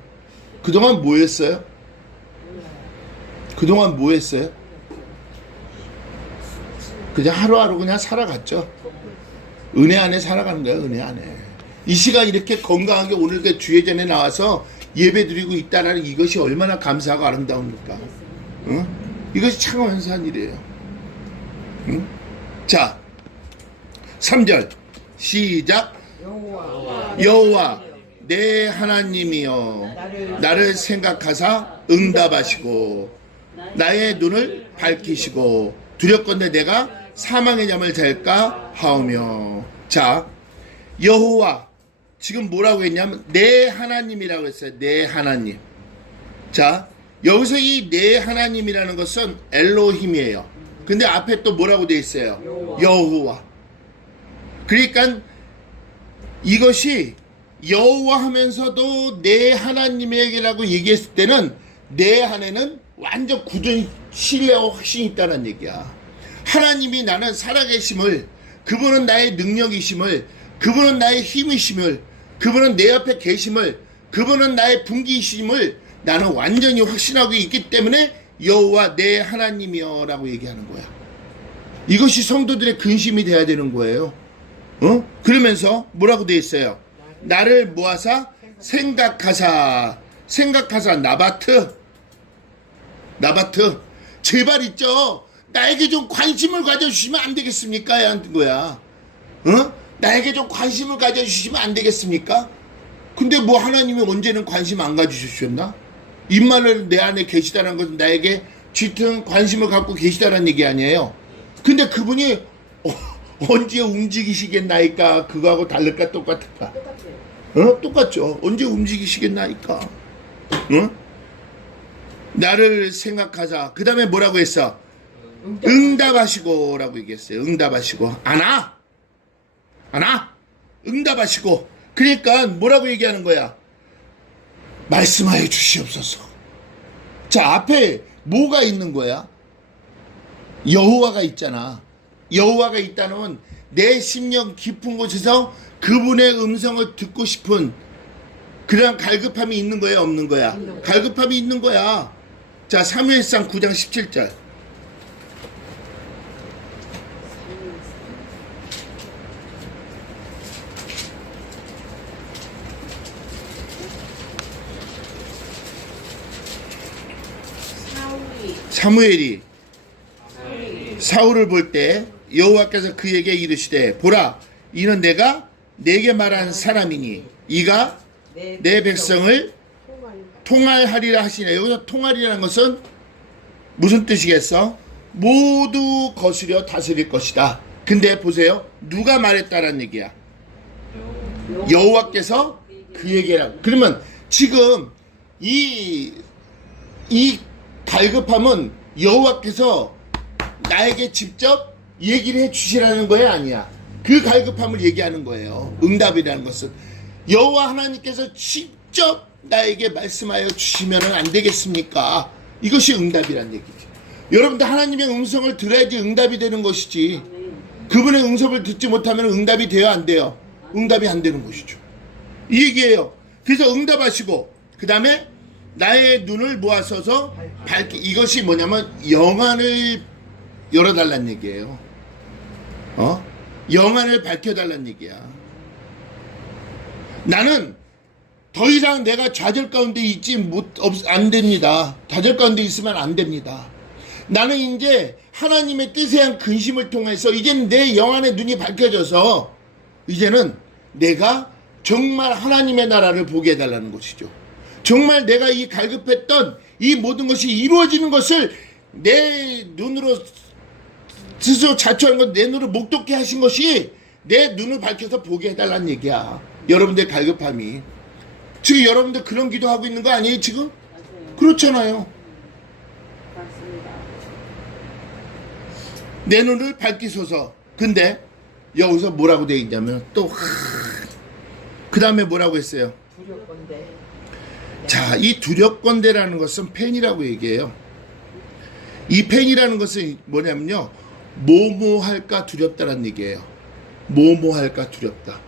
그동안 뭐 했어요? 그동안 뭐 했어요? 그냥 하루하루 그냥 살아갔죠. 은혜 안에 살아가는 거야. 은혜 안에. 이 시간 이렇게 건강하게 오늘 그 주예전에 나와서 예배 드리고 있다는 이것이 얼마나 감사하고 아름다운가. 응? 이것이 참 감사한 일이에요. 응? 자 3절 시작. 여호와 내 하나님이여 나를 생각하사 응답하시고 나의 눈을 밝히시고 두렵건대 내가 사망의 잠을 잘까 하오며. 자 여호와 지금 뭐라고 했냐면 내 하나님이라고 했어요. 내 하나님. 자 여기서 이 내 하나님이라는 것은 엘로힘이에요. 근데 앞에 또 뭐라고 돼 있어요? 여호와. 그러니까 이것이 여호와 하면서도 내 하나님에게라고 얘기했을 때는 내 안에는 완전 굳은 신뢰와 확신이 있다는 얘기야. 하나님이 나는 살아계심을, 그분은 나의 능력이심을, 그분은 나의 힘이심을, 그분은 내 옆에 계심을, 그분은 나의 분기이심을 나는 완전히 확신하고 있기 때문에 여호와 내 하나님이여 라고 얘기하는 거야. 이것이 성도들의 근심이 돼야 되는 거예요. 그러면서 뭐라고 돼 있어요? 나를 모아사 생각하사. 생각하사. 나바트. 제발 있죠. 나에게 좀 관심을 가져주시면 안 되겠습니까? 하는 거야. 나에게 좀 관심을 가져주시면 안 되겠습니까? 근데 뭐 하나님이 언제는 관심 안 가져주셨나? 임마누엘 내 안에 계시다는 것은 나에게 짙은 관심을 갖고 계시다는 얘기 아니에요. 근데 그분이 언제 움직이시겠나이까? 그거하고 다를까 똑같을까? 똑같죠. 언제 움직이시겠나이까? 나를 생각하자. 그 다음에 뭐라고 했어? 응답하시고 라고 얘기했어요. 응답하시고. 안아. 응답하시고. 그러니까 뭐라고 얘기하는 거야? 말씀하여 주시옵소서. 자, 앞에 뭐가 있는 거야? 여호와가 있잖아. 여호와가 있다는 내 심령 깊은 곳에서 그분의 음성을 듣고 싶은 그런 갈급함이 있는 거야, 없는 거야? 갈급함이 있는 거야. 자, 사무엘상 9장 17절. 사무엘이 사울을 볼 때 여호와께서 그에게 이르시되 보라 이는 내가 내게 말한 사람이니 이가 내 백성을 통할하리라 하시네. 여기서 통할이라는 것은 무슨 뜻이겠어? 모두 거스려 다스릴 것이다. 근데 보세요. 누가 말했다라는 얘기야? 여호와께서 그에게라고. 그러면 지금 이 갈급함은 여호와께서 나에게 직접 얘기를 해주시라는 거야, 아니야? 그 갈급함을 얘기하는 거예요. 응답이라는 것은 여호와 하나님께서 직접 나에게 말씀하여 주시면 안 되겠습니까? 이것이 응답이란 얘기죠. 여러분들 하나님의 음성을 들어야지 응답이 되는 것이지, 그분의 음성을 듣지 못하면 응답이 돼요, 안 돼요? 응답이 안 되는 것이죠. 이 얘기예요. 그래서 응답하시고 그 다음에 나의 눈을 모아서서 밝히. 이것이 뭐냐면 영안을 열어달라는 얘기예요. 영안을 밝혀달라는 얘기야. 나는 더 이상 내가 좌절 가운데 있지 안 됩니다. 좌절 가운데 있으면 안 됩니다. 나는 이제 하나님의 뜻에 대한 근심을 통해서 이제는 내 영안의 눈이 밝혀져서 이제는 내가 정말 하나님의 나라를 보게 해달라는 것이죠. 정말 내가 이 갈급했던 이 모든 것이 이루어지는 것을 내 눈으로 스스로 자초한 것, 내 눈을 목독게 하신 것이 내 눈을 밝혀서 보게 해달라는 얘기야. 여러분들 갈급함이. 지금 여러분들 그런 기도하고 있는 거 아니에요 지금? 맞아요. 그렇잖아요. 맞습니다. 내 눈을 밝히소서. 근데 여기서 뭐라고 되어 있냐면 또 그 다음에 뭐라고 했어요? 두렵건대. 자, 이 두렵건대라는 것은 펜이라고 얘기해요. 이 팽이라는 것은 뭐냐면요, 뭐뭐 할까 두렵다라는 얘기예요. 뭐뭐 할까 두렵다.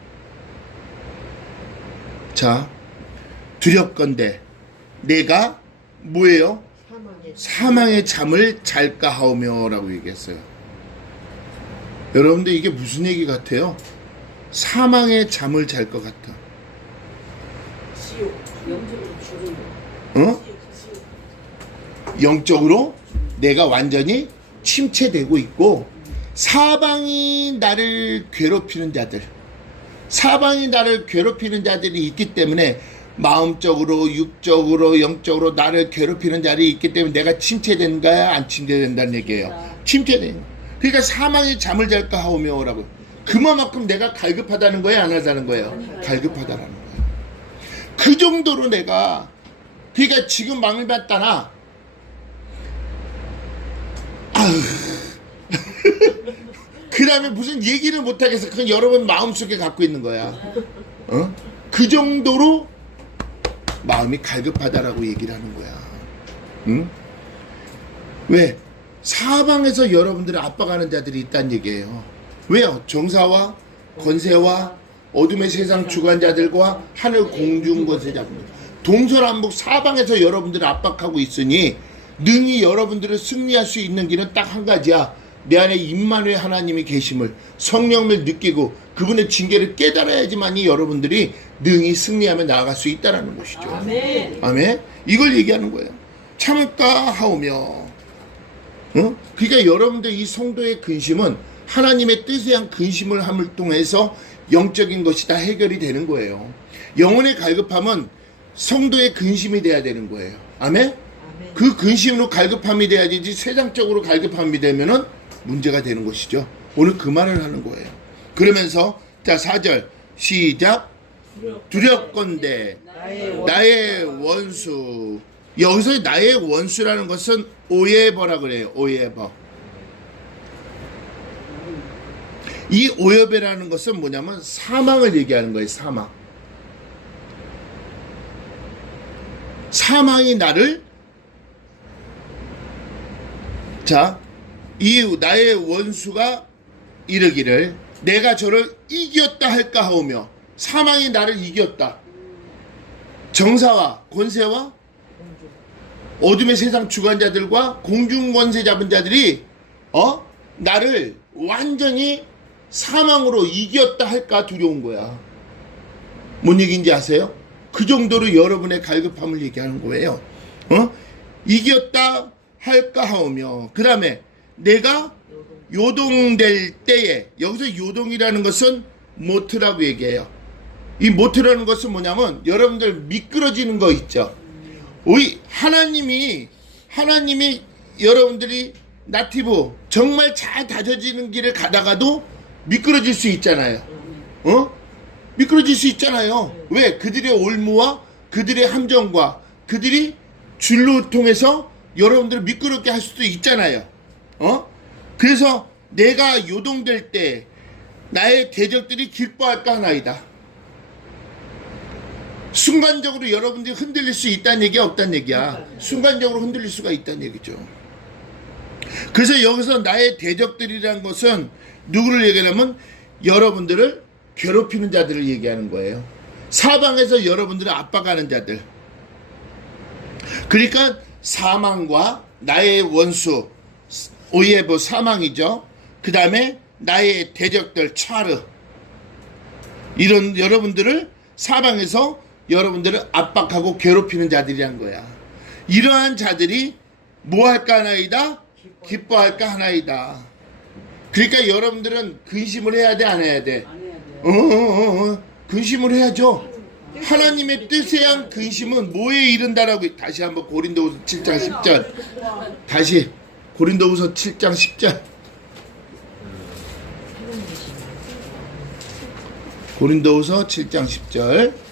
자, 두렵건대 내가 뭐예요? 사망의 잠을 잘까 하오며 라고 얘기했어요. 여러분들 이게 무슨 얘기 같아요? 사망의 잠을 잘 것 같아. 영적으로 죽은 어? 영적으로 내가 완전히 침체되고 있고, 사방이 나를 괴롭히는 자들, 사방이 나를 괴롭히는 자들이 있기 때문에, 마음적으로 육적으로 영적으로 나를 괴롭히는 자들이 있기 때문에 내가 침체된 거야, 안 침체된다는 얘기예요. 침체된 거. 그러니까 사망이 잠을 잘까 하오며 라고. 그만큼 내가 갈급하다는 거예요, 안 하다는 거예요? 갈급하다라는 거예요. 그 정도로 내가, 그러니까 지금 망을 봤다나, 그 다음에 무슨 얘기를 못하겠어. 그건 여러분 마음속에 갖고 있는 거야. 어? 그 정도로 마음이 갈급하다라고 얘기를 하는 거야. 응? 왜? 사방에서 여러분들을 압박하는 자들이 있다는 얘기예요. 왜요? 정사와 권세와 어둠의 세상 주관자들과 하늘 공중 권세자들, 동서남북 사방에서 여러분들을 압박하고 있으니 능히 여러분들을 승리할 수 있는 길은 딱 한 가지야. 내 안에 임마누엘 하나님이 계심을, 성령을 느끼고 그분의 징계를 깨달아야지만이 여러분들이 능히 승리하며 나아갈 수 있다는 것이죠. 아멘. 아멘. 이걸 얘기하는 거예요. 참을까 하오며. 어? 그러니까 여러분들 이 성도의 근심은 하나님의 뜻에 대한 근심을 함을 통해서 영적인 것이 다 해결이 되는 거예요. 영혼의 갈급함은 성도의 근심이 돼야 되는 거예요. 아멘? 그 근심으로 갈급함이 돼야 되지, 세상적으로 갈급함이 되면은 문제가 되는 것이죠. 오늘 그 말을 하는 거예요. 그러면서 자 4절 시작. 두렵건대 나의 원수. 여기서 나의 원수라는 것은 오예버라 그래요. 오예버. 이 오예버라는 것은 뭐냐면 사망을 얘기하는 거예요. 사망. 사망이 나를, 자, 이 나의 원수가 이르기를 내가 저를 이겼다 할까 하오며. 사망이 나를 이겼다. 정사와 권세와 어둠의 세상 주관자들과 공중 권세 잡은 자들이 나를 완전히 사망으로 이겼다 할까 두려운 거야. 뭔 얘기인지 아세요? 그 정도로 여러분의 갈급함을 얘기하는 거예요. 이겼다 할까 하오며. 그 다음에 내가 요동될 때에, 여기서 요동이라는 것은 모트라고 얘기해요. 이 모트라는 것은 뭐냐면 여러분들 미끄러지는 거 있죠. 우리 하나님이 여러분들이 나티브 정말 잘 다져지는 길을 가다가도 미끄러질 수 있잖아요. 미끄러질 수 있잖아요. 왜? 그들의 올무와 그들의 함정과 그들이 줄로 통해서 여러분들을 미끄럽게 할 수도 있잖아요. 그래서 내가 요동될 때 나의 대적들이 기뻐할까 하나이다. 순간적으로 여러분들이 흔들릴 수 있다는 얘기야, 없다는 얘기야? 순간적으로 흔들릴 수가 있다는 얘기죠. 그래서 여기서 나의 대적들이라는 것은 누구를 얘기하냐면 여러분들을 괴롭히는 자들을 얘기하는 거예요. 사방에서 여러분들을 압박하는 자들. 그러니까 사망과 나의 원수, 오예브 사망이죠. 그 다음에 나의 대적들 차르, 이런 여러분들을 사방에서 여러분들을 압박하고 괴롭히는 자들이란 거야. 이러한 자들이 뭐 할까 하나이다? 기뻐할까 하나이다. 그러니까 여러분들은 근심을 해야 돼, 안 해야 돼? 근심을 해야죠. 하나님의 뜻에 의한 근심은 뭐에 이른다라고. 다시 한번 고린도후서 7장 10절. 다시 고린도후서 7장 10절. 고린도후서 7장 10절.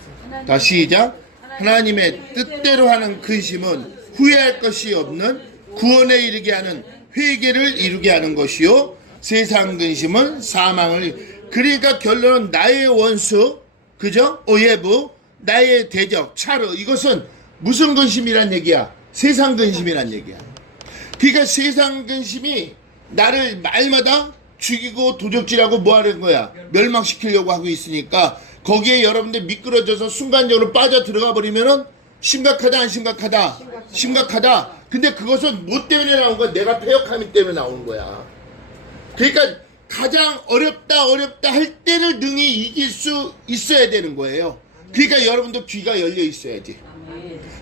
다시 시작. 하나님의 뜻대로 하는 근심은 후회할 것이 없는 구원에 이르게 하는 회개를 이루게 하는 것이요, 세상 근심은 사망을. 그러니까 결론은 나의 원수, 그죠? 오예부, 나의 대적 차르, 이것은 무슨 근심이란 얘기야? 세상 근심이란 얘기야. 그러니까 세상 근심이 나를 말마다 죽이고 도적질하고 뭐 하는 거야? 멸망시키려고 하고 있으니까 거기에 여러분들 미끄러져서 순간적으로 빠져 들어가 버리면은 심각하다 안 심각하다? 심각하다. 근데 그것은 뭐 때문에 나온 거야? 내가 패역함이 때문에 나오는 거야. 그러니까 가장 어렵다 할 때를 능히 이길 수 있어야 되는 거예요. 그러니까 여러분도 귀가 열려 있어야지.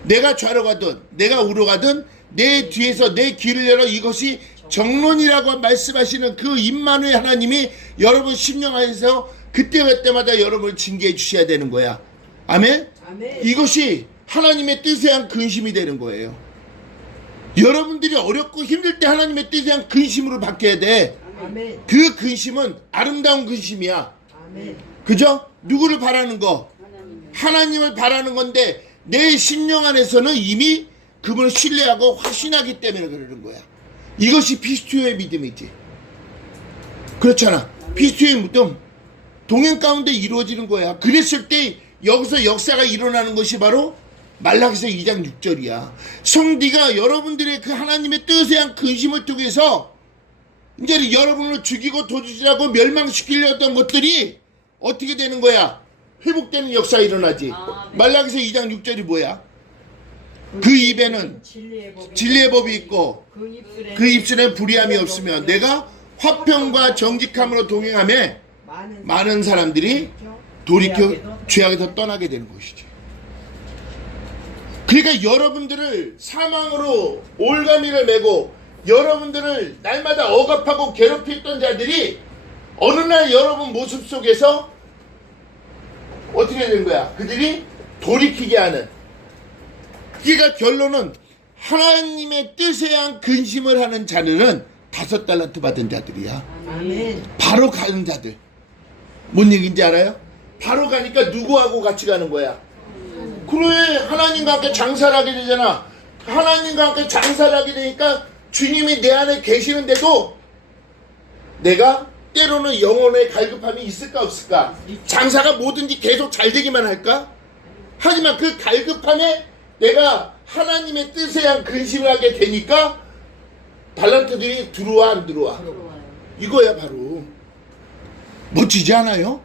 내가 좌로 가든 내가 우로 가든 내 뒤에서 내 귀를 열어 이것이 정론이라고 말씀하시는 그 임마누엘 하나님이 여러분 심령 안에서 그때마다 여러분을 징계해 주셔야 되는 거야. 아멘? 이것이 하나님의 뜻에 대한 근심이 되는 거예요. 여러분들이 어렵고 힘들 때 하나님의 뜻에 대한 근심으로 바뀌어야 돼. 그 근심은 아름다운 근심이야. 그죠? 누구를 바라는 거? 하나님을 바라는 건데 내 심령 안에서는 이미 그분을 신뢰하고 확신하기 때문에 그러는 거야. 이것이 피스투의 믿음이지. 그렇잖아. 피스투의 믿음 동행 가운데 이루어지는 거야. 그랬을 때 여기서 역사가 일어나는 것이 바로 말라기서 2장 6절이야. 성디가 여러분들의 그 하나님의 뜻에 대한 근심을 통해서 이제 여러분을 죽이고 도주질하고 멸망시키려 했던 것들이 어떻게 되는 거야? 회복되는 역사가 일어나지. 말라기서 2장 6절이 뭐야? 그 입에는 진리의 법이 있고 그 입술에 불의함이 없으며 내가 화평과 정직함으로 동행하며 많은 사람들이 돌이켜 죄악에서 떠나게 되는 것이지. 그러니까 여러분들을 사망으로 올가미를 메고 여러분들을 날마다 억압하고 괴롭혔던 자들이 어느 날 여러분 모습 속에서 어떻게 되는 거야? 그들이 돌이키게 하는. 그러니까 결론은 하나님의 뜻에 대한 근심을 하는 자들은 5달란트 받은 자들이야. 아멘. 바로 가는 자들. 뭔 얘기인지 알아요? 바로 가니까 누구하고 같이 가는 거야? 그래, 하나님과 함께 장사를 하게 되잖아. 하나님과 함께 장사를 하게 되니까 주님이 내 안에 계시는데도 내가 때로는 영혼의 갈급함이 있을까 없을까? 장사가 뭐든지 계속 잘 되기만 할까? 하지만 그 갈급함에 내가 하나님의 뜻에 대한 근심을 하게 되니까 달란트들이 들어와 안 들어와? 이거야 바로. 멋지지 않아요?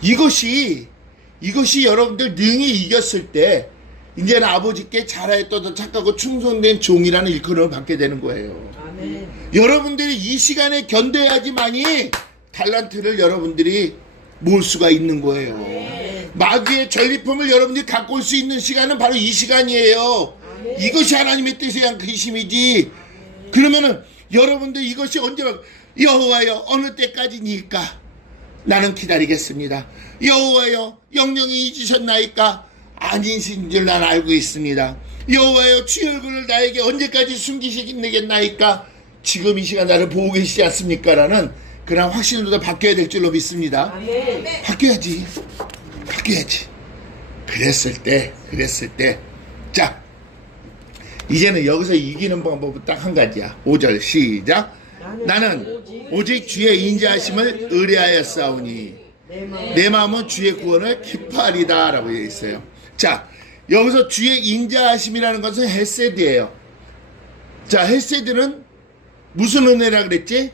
이것이 여러분들 능히 이겼을 때 이제는 아버지께 잘하였던 착하고 충성된 종이라는 일컬음을 받게 되는 거예요. 아멘. 여러분들이 이 시간에 견뎌야지만이 달란트를 여러분들이 모을 수가 있는 거예요. 마귀의 전리품을 여러분들이 갖고 올 수 있는 시간은 바로 이 시간이에요. 이것이 하나님의 뜻에 대한 근심이지. 그러면은 여러분들 이것이 언제 여호와여 어느 때까지니까 나는 기다리겠습니다. 여호와여 영영이 잊으셨나이까? 아니신 줄 난 알고 있습니다. 여호와여 주의 얼굴을 나에게 언제까지 숨기시겠나이까? 지금 이 시간 나를 보고 계시지 않습니까? 라는 그런 확신으로 바뀌어야 될 줄로 믿습니다. 아멘. 바뀌어야지. 그랬을 때 자, 이제는 여기서 이기는 방법은 딱 한 가지야. 5절 시작. 나는 오직 주의 인자하심을 의뢰하여 싸우니 내 마음은 주의 구원을 기뻐하리다 라고 되어 있어요. 자, 여기서 주의 인자하심이라는 것은 헤세드예요. 자, 헤세드는 무슨 은혜라 그랬지?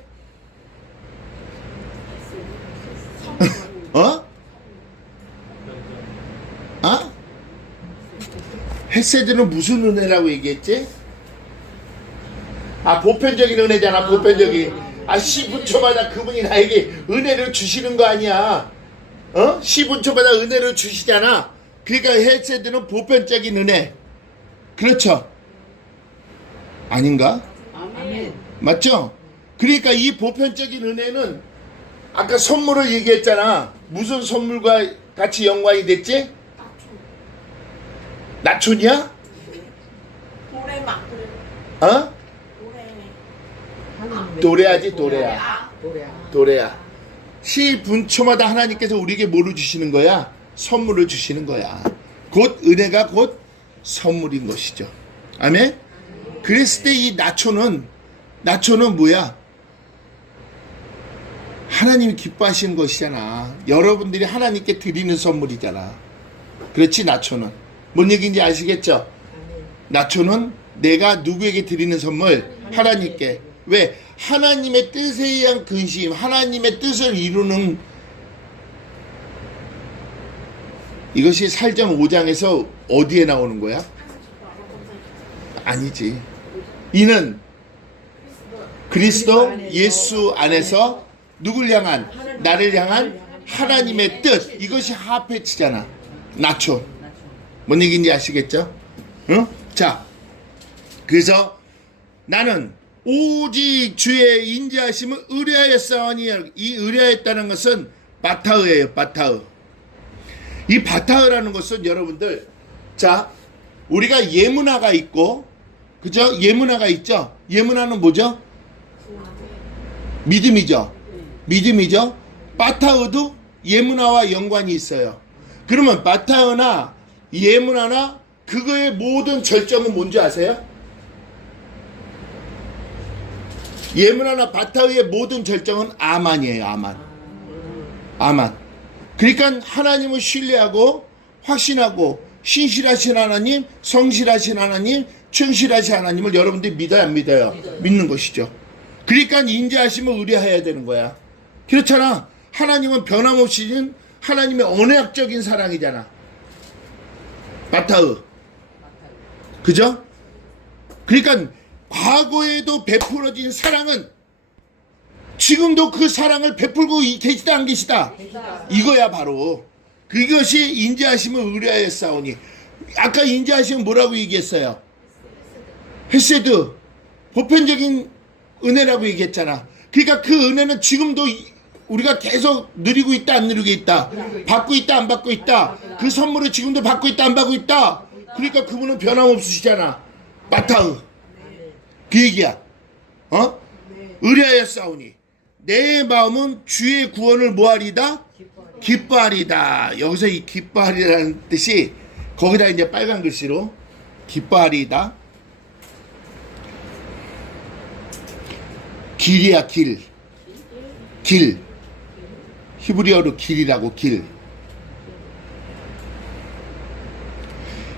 어? 헤세드는 무슨 은혜라고 얘기했지? 보편적인 은혜잖아. 보편적인. 10분초마다 그분이 나에게 은혜를 주시는 거 아니야. 10분초마다 은혜를 주시잖아. 그러니까 헤세드는 보편적인 은혜. 그렇죠? 아닌가? 아멘. 맞죠? 그러니까 이 보편적인 은혜는 아까 선물을 얘기했잖아. 무슨 선물과 같이 연관이 됐지? 나촌이야? 노래막 도래하지. 노래야. 시분초마다 하나님께서 우리에게 뭐를 주시는 거야? 선물을 주시는 거야. 곧 은혜가 곧 선물인 것이죠. 아멘? 그랬을 때 이 나초는 뭐야? 하나님이 기뻐하시는 것이잖아. 여러분들이 하나님께 드리는 선물이잖아. 그렇지, 나초는. 뭔 얘기인지 아시겠죠? 나초는 내가 누구에게 드리는 선물? 하나님께. 왜? 하나님의 뜻에 의한 근심, 하나님의 뜻을 이루는 이것이 살전 5장에서 어디에 나오는 거야? 아니지. 이는 그리스도 예수 안에서 누굴 향한? 나를 향한 하나님의 뜻. 이것이 하페치잖아. 나초. 뭔 얘기인지 아시겠죠? 응? 자, 그래서 나는 오직 주의 인자하심을 의뢰하였사오니, 이 의뢰하였다는 것은 바타흐예요. 바타흐. 이 바타흐라는 것은 여러분들, 자, 우리가 예문화가 있고, 그죠? 예문화가 있죠? 예문화는 뭐죠? 믿음이죠. 믿음이죠. 바타흐도 예문화와 연관이 있어요. 그러면 바타흐나 예문화나 그거의 모든 절정은 뭔지 아세요? 예문화나 바타흐의 모든 절정은 아만이에요. 아만. 아만. 그러니까 하나님을 신뢰하고 확신하고 신실하신 하나님, 성실하신 하나님, 충실하신 하나님을 여러분들이 믿어요, 안 믿어요? 믿는 것이죠. 그러니까 인자하심을 의뢰해야 되는 거야. 그렇잖아. 하나님은 변함없이는 하나님의 언약적인 사랑이잖아. 바타흐. 그죠? 그러니까 과거에도 베풀어진 사랑은 지금도 그 사랑을 베풀고 계시다 안 계시다? 이거야 바로. 그것이 인자하심을 의뢰하였사오니. 아까 인자하심은 뭐라고 얘기했어요? 헤세드. 보편적인 은혜라고 얘기했잖아. 그러니까 그 은혜는 지금도 우리가 계속 누리고 있다 안 누리고 있다? 받고 있다 안 받고 있다? 그 선물을 지금도 받고 있다 안 받고 있다? 그러니까 그분은 변함없으시잖아. 바타흐. 그 얘기야. 어? 의뢰하였사오니 내 마음은 주의 구원을 뭐하리다? 기뻐하리다. 여기서 이 기뻐하리라는 뜻이 거기다 이제 빨간 글씨로 기뻐하리다. 길이야, 길. 길. 히브리어로 길이라고, 길.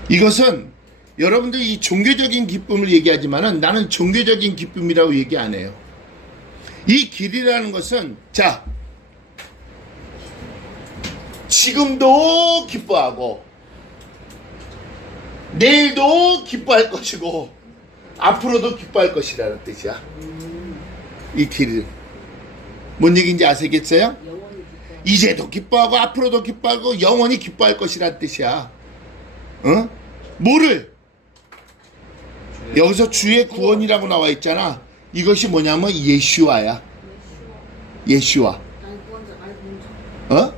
이것은 여러분들이 이 종교적인 기쁨을 얘기하지만은 나는 종교적인 기쁨이라고 얘기 안 해요. 이 길이라는 것은, 자, 지금도 기뻐하고, 내일도 기뻐할 것이고, 앞으로도 기뻐할 것이라는 뜻이야. 이 길은. 뭔 얘기인지 아시겠어요? 이제도 기뻐하고, 앞으로도 기뻐하고, 영원히 기뻐할 것이라는 뜻이야. 어? 뭐를? 여기서 주의 구원이라고 나와 있잖아. 이것이 뭐냐면 예슈아야. 예슈아. 어?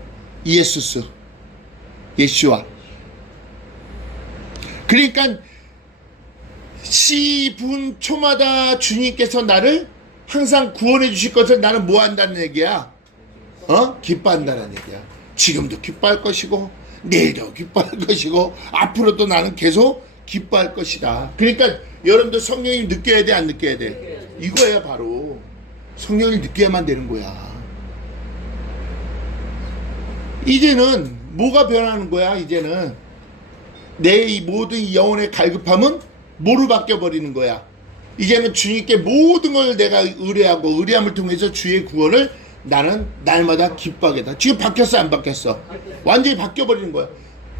예수스. 예슈아. 그러니까 시분초마다 주님께서 나를 항상 구원해 주실 것을 나는 뭐 한다는 얘기야? 어? 기뻐한다는 얘기야. 지금도 기뻐할 것이고 내일도 기뻐할 것이고 앞으로도 나는 계속 기뻐할 것이다. 그러니까 여러분들 성령이 느껴야 돼, 안 느껴야 돼? 이거야 바로. 성령을 느껴야만 되는 거야. 이제는 뭐가 변하는 거야? 이제는 내 이 모든 영혼의 갈급함은 뭐로 바뀌어버리는 거야? 이제는 주님께 모든 걸 내가 의뢰하고 의뢰함을 통해서 주의 구원을 나는 날마다 기뻐하겠다. 지금 바뀌었어, 안 바뀌었어? 완전히 바뀌어버리는 거야.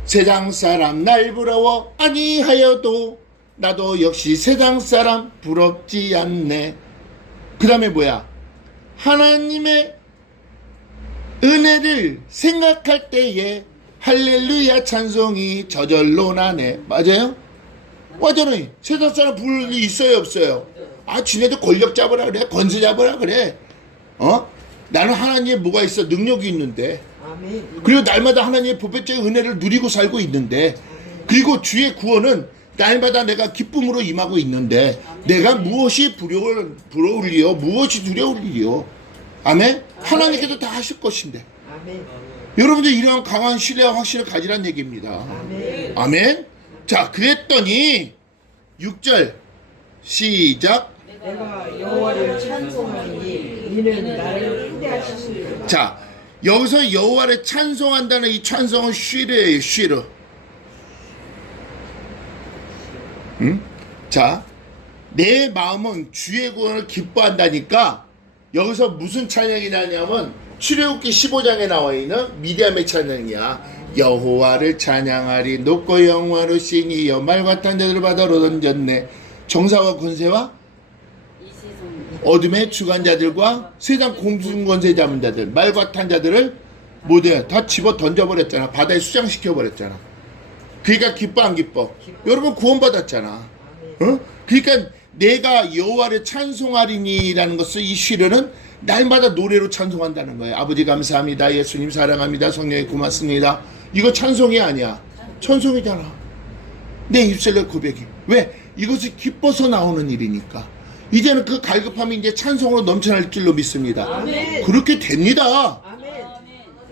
세상 사람 날 부러워 아니하여도 나도 역시 세상 사람 부럽지 않네. 그 다음에 뭐야? 하나님의 은혜를 생각할 때에 할렐루야 찬송이 저절로 나네. 맞아요? 완전히 세상 사람 부를 일 있어요, 없어요? 아, 지네도 권력 잡으라 그래, 권세 잡으라 그래. 어? 나는 하나님의 뭐가 있어? 능력이 있는데. 아멘. 그리고 날마다 하나님의 보편적인 은혜를 누리고 살고 있는데, 그리고 주의 구원은 날마다 내가 기쁨으로 임하고 있는데, 내가 무엇이 부러울 일이요? 무엇이 두려울 일이요? 아멘? 하나님께서 다 하실 것인데. 아멘. 여러분들 이러한 강한 신뢰와 확신을 가지란 얘기입니다. 아멘. 아멘? 자, 그랬더니 6절 시작. 내가 여호와를 찬송하니 이는 나를 후대하시니라. 자, 여기서 여호와를 찬송한다는 이 찬송은 쉬르예요. 쉬르. 자, 내 마음은 주의 구원을 기뻐한다니까. 여기서 무슨 찬양이 나냐면 출애굽기 15장에 나와 있는 미디암의 찬양이야. 여호와를 찬양하리 높고 영화로시니 여말과 탄 자들을 바다로 던졌네. 정사와 권세와 이세성 어둠의 주관자들과 세상 공중 권세 잡은 자들 말과 탄 자들을 모두 다 집어 던져버렸잖아. 바다에 수장시켜버렸잖아. 그러니까 기뻐 안 기뻐? 여러분 구원받았잖아. 어? 그러니까 내가 여호와를 찬송하리니라는 것을 이 시련은 날마다 노래로 찬송한다는 거예요. 아버지 감사합니다. 예수님 사랑합니다. 성령님 고맙습니다. 이거 찬송이 아니야. 천송이잖아. 내 입술의 고백이. 왜? 이것이 기뻐서 나오는 일이니까. 이제는 그 갈급함이 이제 찬송으로 넘쳐날 줄로 믿습니다. 아멘. 그렇게 됩니다. 아멘.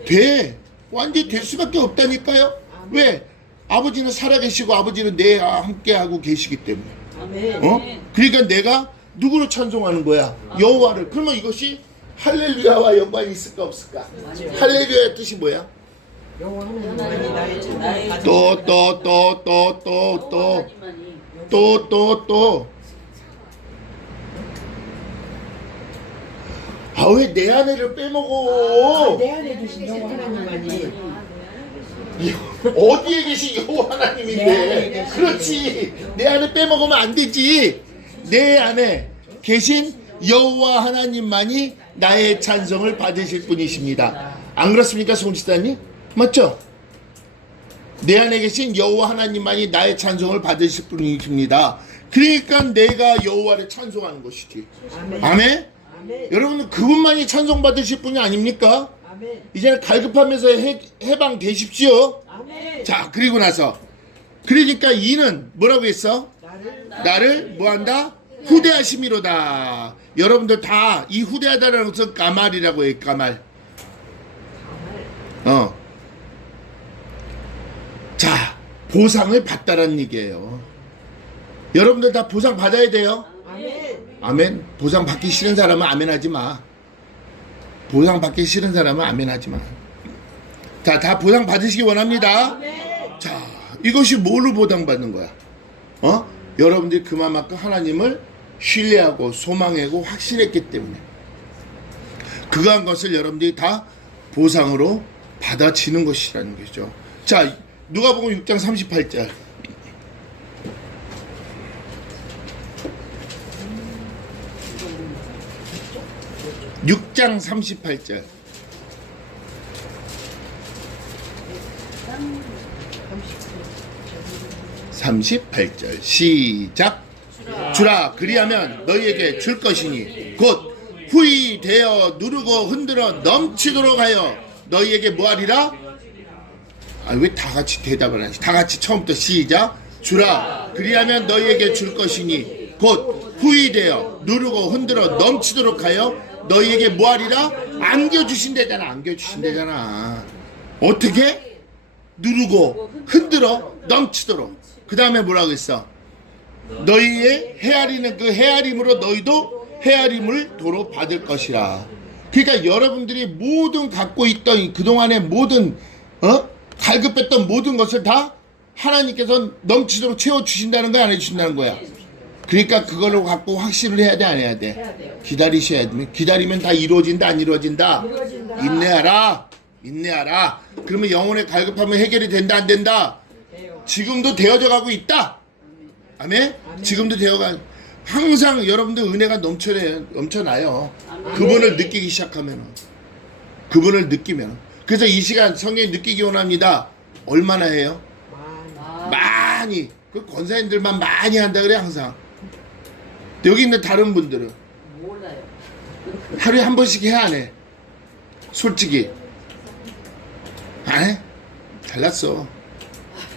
돼. 완전히 될 수밖에 없다니까요. 왜? 아버지는 살아계시고 아버지는 내와 함께하고 계시기 때문에. 아멘. 어? 그러니까 내가 누구를 찬송하는 거야? 여호와를. 그러면 이것이 할렐루야와 연관이 있을까 없을까? 할렐루야의 뜻이 뭐야? 여호와 하나님만이 나의 찬양을 받으시리라. 또. 아, 왜 내 아내를 빼먹어? 내 안에 주신 여호와 하나님만이 어디에 계신 여호와 내 안에 하나님인데? 계신 그렇지. 내 안에 빼먹으면 안 되지. 내 안에 계신 여호와 하나님만이 나의 찬송을 받으실 분이십니다. 안 그렇습니까, 송지사님? 맞죠? 내 안에 계신 여호와 하나님만이 나의 찬송을 받으실 분이십니다. 그러니까 내가 여호와를 찬송하는 것이지. 아멘. 아멘? 아멘. 여러분은 그분만이 찬송 받으실 분이 아닙니까? 아멘. 이제는 갈급하면서 해방되십시오. 아멘. 자, 그리고 나서 그러니까 이는 뭐라고 했어? 나를 뭐한다? 후대하심이로다. 여러분들 다 이 후대하다라는 것은 까말이라고 해. 까말. 자, 보상을 받다라는 얘기예요. 여러분들 다 보상 받아야 돼요. 아멘. 아멘. 보상 받기 싫은 사람은 아멘 하지 마. 보상 받기 싫은 사람은 아멘 하지 마. 자, 다 보상 받으시기 원합니다. 아멘. 자, 이것이 뭘로 보상받는 거야? 여러분들이 그만큼 하나님을 신뢰하고 소망하고 확신했기 때문에 그러한 것을 여러분들이 다 보상으로 받아지는 것이라는 거죠. 자, 누가복음 6장 38절. (6장 38절) 38절 시작. 주라 그리하면 너희에게 줄 것이니 곧 후히 되어 누르고 흔들어 넘치도록 하여 너희에게 뭐하리라? 아, 왜 다 같이 대답을 하지? 다 같이 처음부터 시작. 주라 그리하면 너희에게 줄 것이니 곧 후히 되어 누르고 흔들어 넘치도록 하여 너희에게 뭐하리라? 안겨주신대잖아. 안겨주신대잖아. 어떻게? 누르고 흔들어 넘치도록. 그 다음에 뭐라고 했어? 너희의 헤아리는 그 헤아림으로 너희도 헤아림을 도로 받을 것이라. 그러니까 여러분들이 모든 갖고 있던 그동안의 모든 갈급했던 모든 것을 다 하나님께서 넘치도록 채워주신다는 거야, 안 해주신다는 거야? 그러니까 그걸로 갖고 확신을 해야 돼, 안 해야 돼? 기다리셔야 돼. 기다리면 다 이루어진다, 안 이루어진다? 인내하라. 그러면 영혼의 갈급함은 해결이 된다, 안 된다? 지금도 되어져 가고 있다. 아멘? 지금도 되어가. 항상 여러분들 은혜가 넘쳐나요. 그분을 느끼기 시작하면. 그분을 느끼면. 그래서 이 시간 성령이 느끼기 원합니다. 얼마나 해요? 많이. 그 권사님들만 많이 한다 그래 항상. 여기 있는 다른 분들은 몰라요. 하루에 한 번씩 해, 안 해? 솔직히 안 해? 잘났어.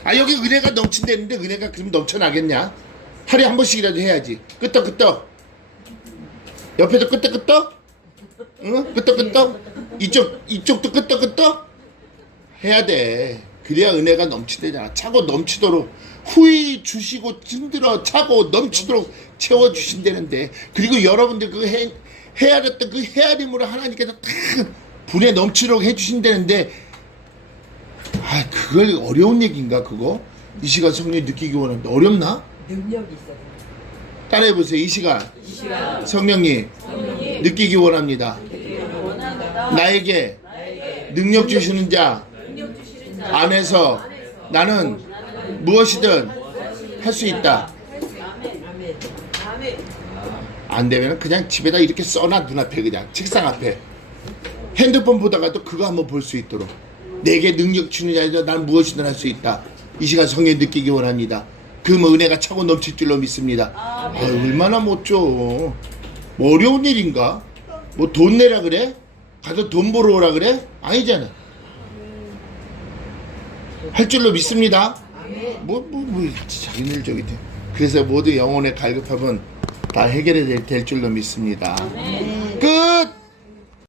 아, 여기 은혜가 넘친다는데 은혜가 그럼 넘쳐나겠냐? 하루에 한 번씩이라도 해야지. 끄떡끄떡. 옆에도 끄떡끄떡. 응? 끄떡끄떡. 이쪽도 끄떡끄떡. 해야 돼. 그래야 은혜가 넘치대잖아. 차고 넘치도록 후히 주시고 힘들어 차고 넘치도록 채워주신다는데. 그리고 여러분들 그 헤아렸던 그 헤아림으로 하나님께서 다 분에 넘치도록 해주신다는데, 아, 그걸 어려운 얘기인가 그거? 이 시간 성령이 느끼기 원하는데 어렵나? 능력이 있어요. 따라해보세요. 이 시간 성령님 느끼기 원합니다. 나에게 능력 주시는 자 안에서 나는 무엇이든 할 수 있다. 안 되면 그냥 집에다 이렇게 써놔. 눈앞에 그냥 책상 앞에 핸드폰 보다가도 그거 한번 볼 수 있도록 내게 능력 주는 자에서 난 무엇이든 할 수 있다. 이 시간 성령 느끼기 원합니다. 그 뭐 은혜가 차고 넘칠 줄로 믿습니다. 얼마나 못줘. 뭐 어려운 일인가? 뭐 돈 내라 그래? 가서 돈 벌어 오라 그래? 아니잖아. 할 줄로 믿습니다. 뭐 자기들 저기 돼. 그래서 모두 영혼의 갈급함은 다 해결이 될 줄로 믿습니다. 끝.